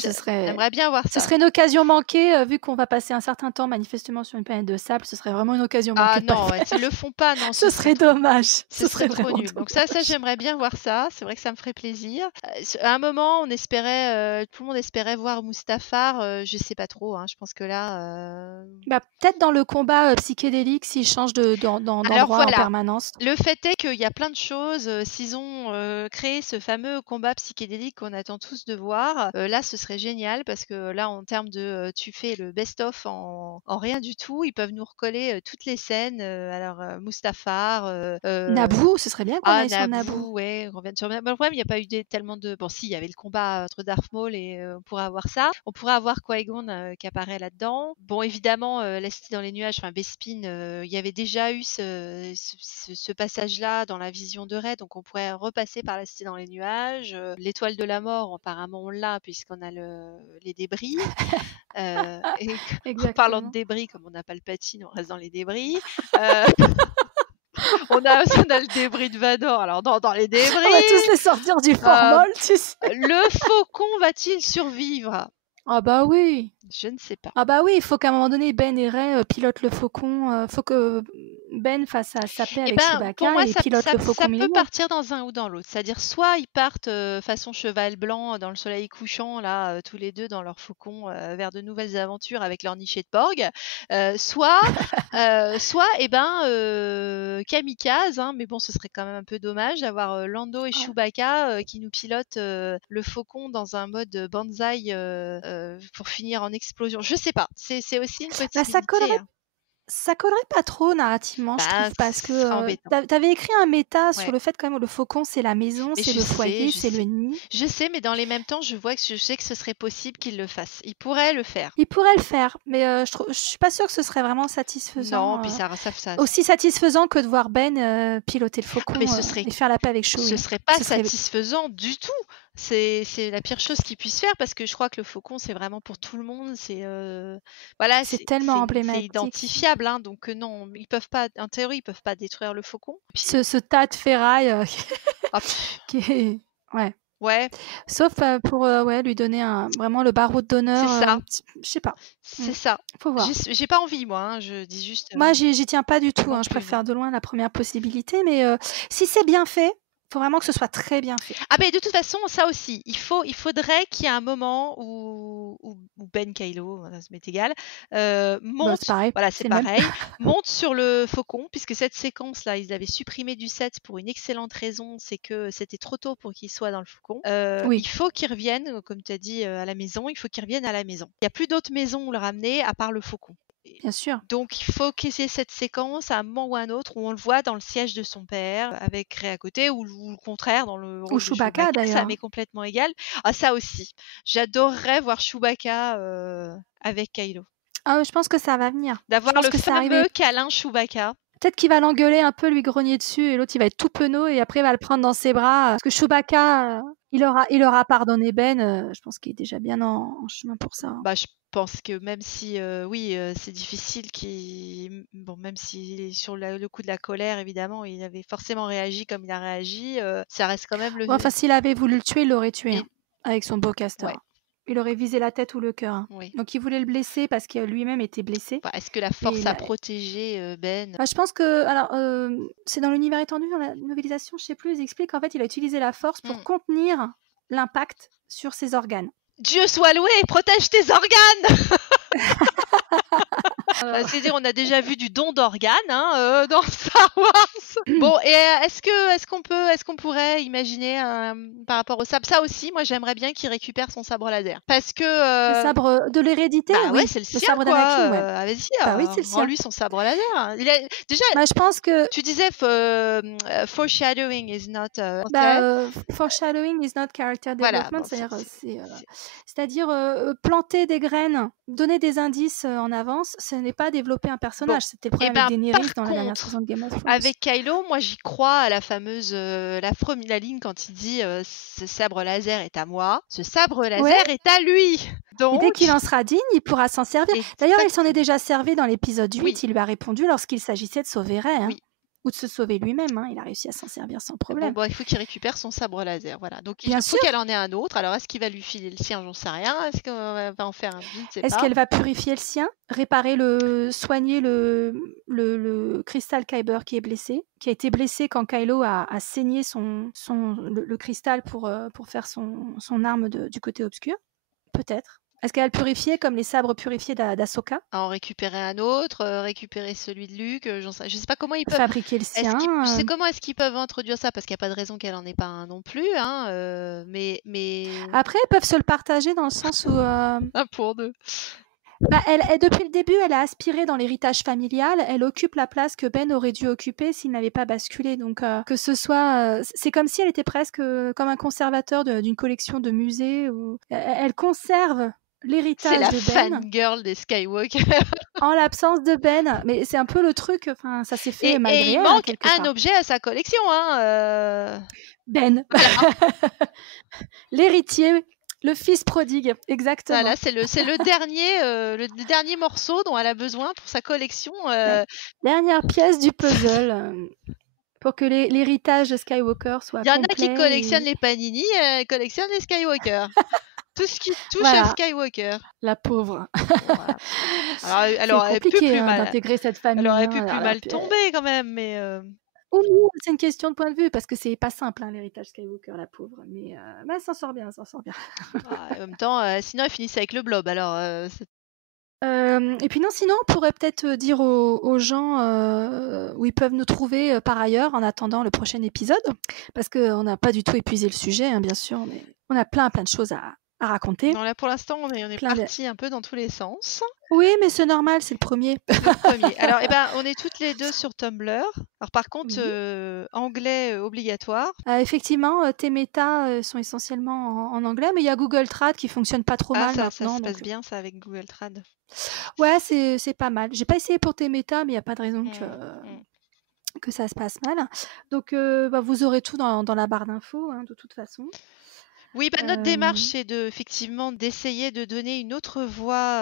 voir ça. Ce serait une occasion manquée, vu qu'on va passer un certain temps manifestement sur une planète de sable, ce serait vraiment une occasion manquée. Ah non, s'ils le font pas, non. Ce serait dommage. Ce serait trop nul. Donc ça j'aimerais bien voir ça. C'est vrai que ça me ferait plaisir. À un moment, tout le monde espérait voir Mustafar. Je sais pas trop. Hein. Je pense que là. Peut-être dans le combat psychédélique, s'ils changent d'endroit en permanence. Le fait est qu'il y a plein de choses. S'ils ont créé ce fameux combat psychédélique qu'on attend tous de voir, là ce serait génial parce que là en termes de tu fais le best-of en rien du tout, ils peuvent nous recoller toutes les scènes. Mustafar, Naboo, ce serait bien qu'on aille sur Naboo, ouais, on vient sur le problème, il n'y a pas eu tellement de... Bon, si, il y avait le combat entre Darth Maul et on pourrait avoir ça. On pourrait avoir Qui-Gon qui apparaît là-dedans. Bon, évidemment, la Cité dans les nuages, Bespin, il y avait déjà eu ce passage-là dans la vision de Rey, donc on pourrait repasser par la Cité dans les nuages. L'étoile de la mort, apparemment, on l'a puisqu'on a les débris. Et en parlant de débris, comme on n'a pas le Palpatine, on reste dans les débris. On a le débris de Vador. Alors, dans les débris... On va tous les sortir du formol, tu sais. Le faucon va-t-il survivre? Ah bah oui. Je ne sais pas. Ah bah oui, il faut qu'à un moment donné, Ben et Rey pilotent le faucon. Faut que Ben fasse sa paix Et avec ben, pour Chewbacca moi, et pilote le ça faucon peut Millennium. partir dans un ou dans l'autre. C'est-à-dire soit ils partent, façon cheval blanc dans le soleil couchant là, tous les 2 dans leur faucon, vers de nouvelles aventures avec leur nichée de porg, soit, et ben, kamikaze, hein, mais bon, ce serait quand même un peu dommage d'avoir, Lando et Ouais. Chewbacca, qui nous pilotent, le faucon dans un mode, banzai, pour finir en explosion. Je sais pas, c'est aussi une Bah, possibilité, hein. ça collerait pas trop narrativement, je Bah, trouve, parce ce serait que, embêtant. tu avais écrit un méta sur Ouais. le fait quand même où le faucon, c'est la maison, Mais c'est le foyer, je c'est le sais. nid. Je sais, mais dans les mêmes temps, je sais que ce serait possible qu'ils le fassent. Ils pourraient le faire. Il pourrait le faire, mais je suis pas sûre que ce serait vraiment Non, satisfaisant, puis ça aussi satisfaisant que de voir Ben, piloter le ah mais faucon, et faire la paix avec ce Chewie. serait pas Ce serait satisfaisant du tout. C'est la pire chose qu'ils puissent faire parce que je crois que le faucon, c'est vraiment pour tout le monde. Voilà, c'est tellement c'est emblématique. identifiable, hein, donc non, ils peuvent pas, en théorie, ils peuvent pas détruire le faucon. Puis, Ce tas de ferraille, ah, pff, qui est ouais. ouais, Sauf, pour, ouais, lui donner vraiment le barreau d'honneur, c'est ça, je sais pas. c'est ça. Faut voir. J'ai pas envie, moi, hein, je dis juste. Moi, j'y tiens pas du tout, non hein, je plus, préfère non. de loin la première possibilité, mais si c'est bien fait, faut vraiment que ce soit très bien fait. Ah ben de toute façon, ça aussi, il faudrait qu'il y ait un moment où Ben Kylo, ça m'est égal, Bah, monte, c'est pareil, voilà, c'est c'est le même. pareil, monte sur le faucon, puisque cette séquence-là, ils avaient supprimé du set pour une excellente raison, c'est que c'était trop tôt pour qu'il soit dans le faucon. Oui, Il faut qu'il revienne, comme tu as dit, à la maison, il faut qu'il revienne à la maison. Il n'y a plus d'autres maisons où le ramener à part le faucon. bien sûr. Donc il faut qu'il y ait cette séquence à un moment ou à un autre où on le voit dans le siège de son père avec Rey à côté ou le contraire dans le Ou rôle de Chewbacca, Chewbacca, ça d'ailleurs. m'est complètement égal. Ah ça aussi, j'adorerais voir Chewbacca, avec Kylo. Ah, je pense que ça va venir. Je D'avoir pense le que c'est arrivé. fameux câlin Chewbacca. Peut-être qu'il va l'engueuler un peu, lui grogner dessus et l'autre, il va être tout penaud et après, il va le prendre dans ses bras, parce que Chewbacca, il aura pardonné Ben, je pense qu'il est déjà bien en chemin pour ça, hein. Bah, je pense que même si, oui, c'est difficile bon, même si sur le coup de la colère, évidemment, il avait forcément réagi comme il a réagi, ça reste quand même le Ouais, enfin, s'il avait voulu le tuer, il l'aurait tué, et hein, avec son bowcaster. ouais, Il aurait visé la tête ou le cœur, hein. oui. Donc il voulait le blesser parce que lui-même était blessé Bah, est-ce que la et force il a a protégé, Ben? bah, je pense que alors, c'est dans l'univers étendu, dans la novélisation, je sais plus, ils expliquent qu'en fait, il a utilisé la force pour Mmh. contenir l'impact sur ses organes. Dieu soit loué, protège tes organes! Euh, C'est-à-dire, on a déjà vu du don d'organes, hein, dans Star Wars. Bon, et est-ce qu'on pourrait imaginer, par rapport au sabre, ça aussi, moi j'aimerais bien qu'il récupère son sabre laser. Parce que, Le sabre, de l'hérédité, bah ouais, oui. c'est le Le sien, sabre quoi. d'Anakin, ouais. Vas-y, Bah oui, c'est le sien. rends-lui son sabre laser. Déjà, Bah, je pense que tu disais, foreshadowing is not, bah, français. foreshadowing is not character Voilà, development, bon, c'est-à-dire, planter des graines, donner des indices, en avance, ce n'est pas développer un bon. personnage. C'était le Et problème avec ben, Daenerys par dans la dernière contre, saison de Game of Thrones. avec Kylo, moi j'y crois à la fameuse, la ligne quand il dit, ce sabre laser est à moi, ce sabre Ouais, laser est à lui. et dès Donc, qu'il en sera digne, il pourra s'en servir. D'ailleurs, il s'en est exactement. déjà servi dans l'épisode 8, Oui, il lui a répondu lorsqu'il s'agissait de sauver Rey, hein, oui. ou de se sauver lui-même, hein, il a réussi à s'en servir sans Bon, problème. bah, il faut qu'il récupère son sabre laser, voilà. Donc il Bien faut sûr. qu'elle en ait un autre. Alors est-ce qu'il va lui filer le sien? J'en sais rien. Est-ce qu'on va en faire un? Je ne sais Est-ce pas. qu'elle va purifier le sien, soigner le cristal Kyber qui est blessé, qui a été blessé quand Kylo a saigné le cristal pour faire son arme du côté obscur? Peut-être. Est-ce qu'elle va le purifier comme les sabres purifiés d'Ahsoka? En récupérer un autre, récupérer celui de Luke, je sais pas comment ils peuvent. Fabriquer le sien? Je sais comment est-ce qu'ils peuvent introduire ça parce qu'il n'y a pas de raison qu'elle en ait pas un non plus, hein. Mais Après, ils peuvent se le partager dans le sens où un pour deux. bah, depuis le début, elle a aspiré dans l'héritage familial. Elle occupe la place que Ben aurait dû occuper s'il n'avait pas basculé. Donc, que ce soit, c'est comme si elle était presque comme un conservateur d'une collection de musées. Elle conserve C'est l'héritage la de Ben fangirl des Skywalker. en l'absence de Ben. Mais c'est un peu le truc. Enfin, ça s'est fait Et malgré il elle, hein, manque quelque un part. objet à sa collection, hein. Ben, Voilà. l'héritier, le fils prodigue, exactement. Voilà, c'est le dernier morceau dont elle a besoin pour sa collection. La dernière pièce du puzzle. Pour que l'héritage de Skywalker soit Il y en a qui complet collectionnent les Panini, elle collectionne les Skywalker. Tout ce qui touche à Voilà, Skywalker. la pauvre. Voilà. Alors, elle C'est aurait pu compliqué, plus hein, mal, d'intégrer cette elle famille, aurait hein. pu plus Alors là, mal tomber quand même, mais oui, c'est une question de point de vue parce que c'est pas simple, hein, l'héritage Skywalker, la pauvre. Mais elle s'en sort bien, elle s'en sort bien. en même temps, sinon elle finissait avec le blob. Alors, Et puis non, sinon, on pourrait peut-être dire aux gens où ils peuvent nous trouver par ailleurs en attendant le prochain épisode, parce qu'on n'a pas du tout épuisé le sujet, hein, bien sûr, mais on a plein de choses à raconter. non, là pour l'instant, on est Plein de... parti un peu dans tous les sens. Oui, mais c'est normal, c'est le premier. C'est le premier. Alors, on est toutes les deux sur Tumblr. Alors, par contre, Oui. anglais obligatoire. Effectivement, tes méta sont essentiellement en anglais, mais il y a Google Trad qui fonctionne pas trop mal ça maintenant. se passe Donc... bien, ça, avec Google Trad. Ouais, c'est pas mal. J'ai pas essayé pour tes méta, mais il n'y a pas de raison que ça se passe mal. Donc, vous aurez tout dans la barre d'infos, hein, de toute façon. Oui, notre démarche, c'est effectivement d'essayer de donner une autre voie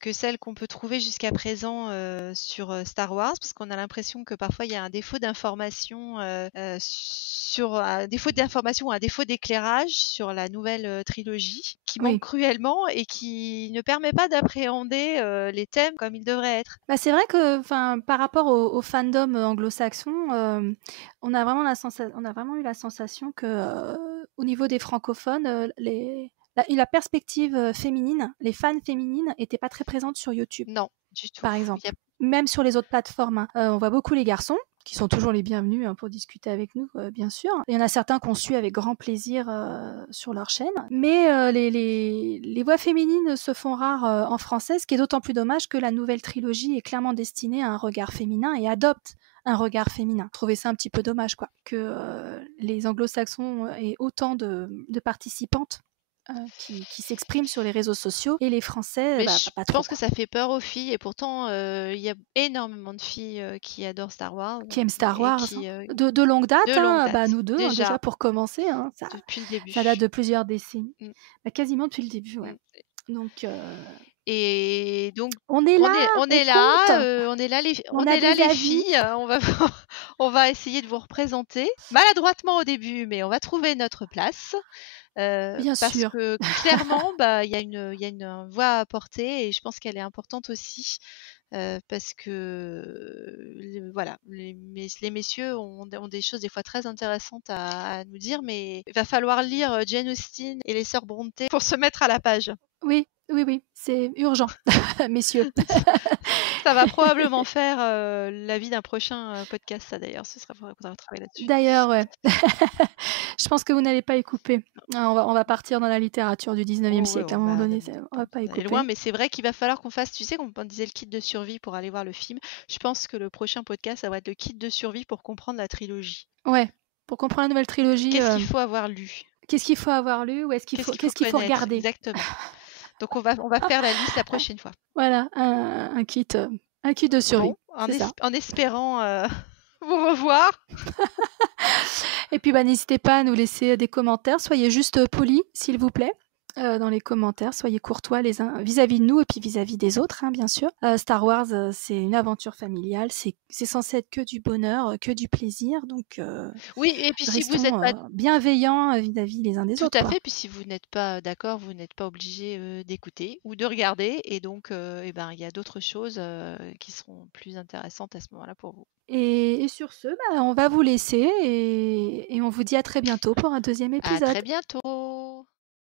que celle qu'on peut trouver jusqu'à présent sur Star Wars, parce qu'on a l'impression que parfois il y a un défaut d'information ou un défaut d'éclairage sur la nouvelle trilogie qui manque cruellement et qui ne permet pas d'appréhender les thèmes comme ils devraient être. C'est vrai que, par rapport au fandom anglo-saxon, on a vraiment eu la sensation que, au niveau des francophones, la perspective féminine, les fans féminines n'étaient pas très présentes sur YouTube. Non, du tout. Par exemple. Même sur les autres plateformes, hein. On voit beaucoup les garçons, qui sont toujours les bienvenus, hein, pour discuter avec nous, bien sûr. Il y en a certains qu'on suit avec grand plaisir sur leur chaîne. Mais les voix féminines se font rares en français, ce qui est d'autant plus dommage que la nouvelle trilogie est clairement destinée à un regard féminin et adopte un regard féminin. Je trouvais ça un petit peu dommage, quoi, que les anglo-saxons aient autant de participantes qui s'expriment sur les réseaux sociaux, et les Français, Mais pas je trop. pense que ça fait peur aux filles, et pourtant il y a énormément de filles qui adorent Star Wars. Qui aiment Star Wars, qui, de longue date, de longue date. nous deux, déjà pour commencer, hein, depuis le début. ça date de plusieurs décennies. Quasiment depuis le début, ouais. Donc, et donc on est là, on est là les filles. On va essayer de vous représenter maladroitement au début, mais on va trouver notre place. Bien parce sûr. que clairement, il y a une voix à apporter, et je pense qu'elle est importante aussi. Parce que voilà, les messieurs ont des choses des fois très intéressantes à nous dire, mais il va falloir lire Jane Austen et les sœurs Brontë pour se mettre à la page. Oui, c'est urgent, messieurs. Ça va probablement faire l'avis d'un prochain podcast, ça d'ailleurs, ce sera faudra travailler là-dessus. D'ailleurs, ouais. Je pense que vous n'allez pas y couper. On va partir dans la littérature du 19e siècle. À un moment donné, on va pas y couper. Loin, mais c'est vrai qu'il va falloir qu'on fasse, tu sais, qu'on disait le kit de survie pour aller voir le film. Je pense que le prochain podcast, ça va être le kit de survie pour comprendre la trilogie. Ouais, pour comprendre la nouvelle trilogie. Qu'est-ce qu'il faut avoir lu? Qu'est-ce qu'il faut avoir lu, ou qu'est-ce qu'il faut regarder? Exactement. Donc on va faire la liste la prochaine fois. Voilà, un kit de survie. Bon, en espérant vous revoir. Et puis n'hésitez pas à nous laisser des commentaires. Soyez juste polis, s'il vous plaît. Dans les commentaires, soyez courtois les uns vis-à-vis de nous et puis vis-à-vis des autres, hein, bien sûr. Star Wars, c'est une aventure familiale, c'est censé être que du bonheur, que du plaisir, donc oui, et puis si vous êtes pas bienveillants vis-à-vis les uns des autres. Tout à fait, puis si vous n'êtes pas d'accord, vous n'êtes pas obligé d'écouter ou de regarder, et donc il y a d'autres choses qui seront plus intéressantes à ce moment-là pour vous. Et sur ce, on va vous laisser et on vous dit à très bientôt pour un deuxième épisode. À très bientôt.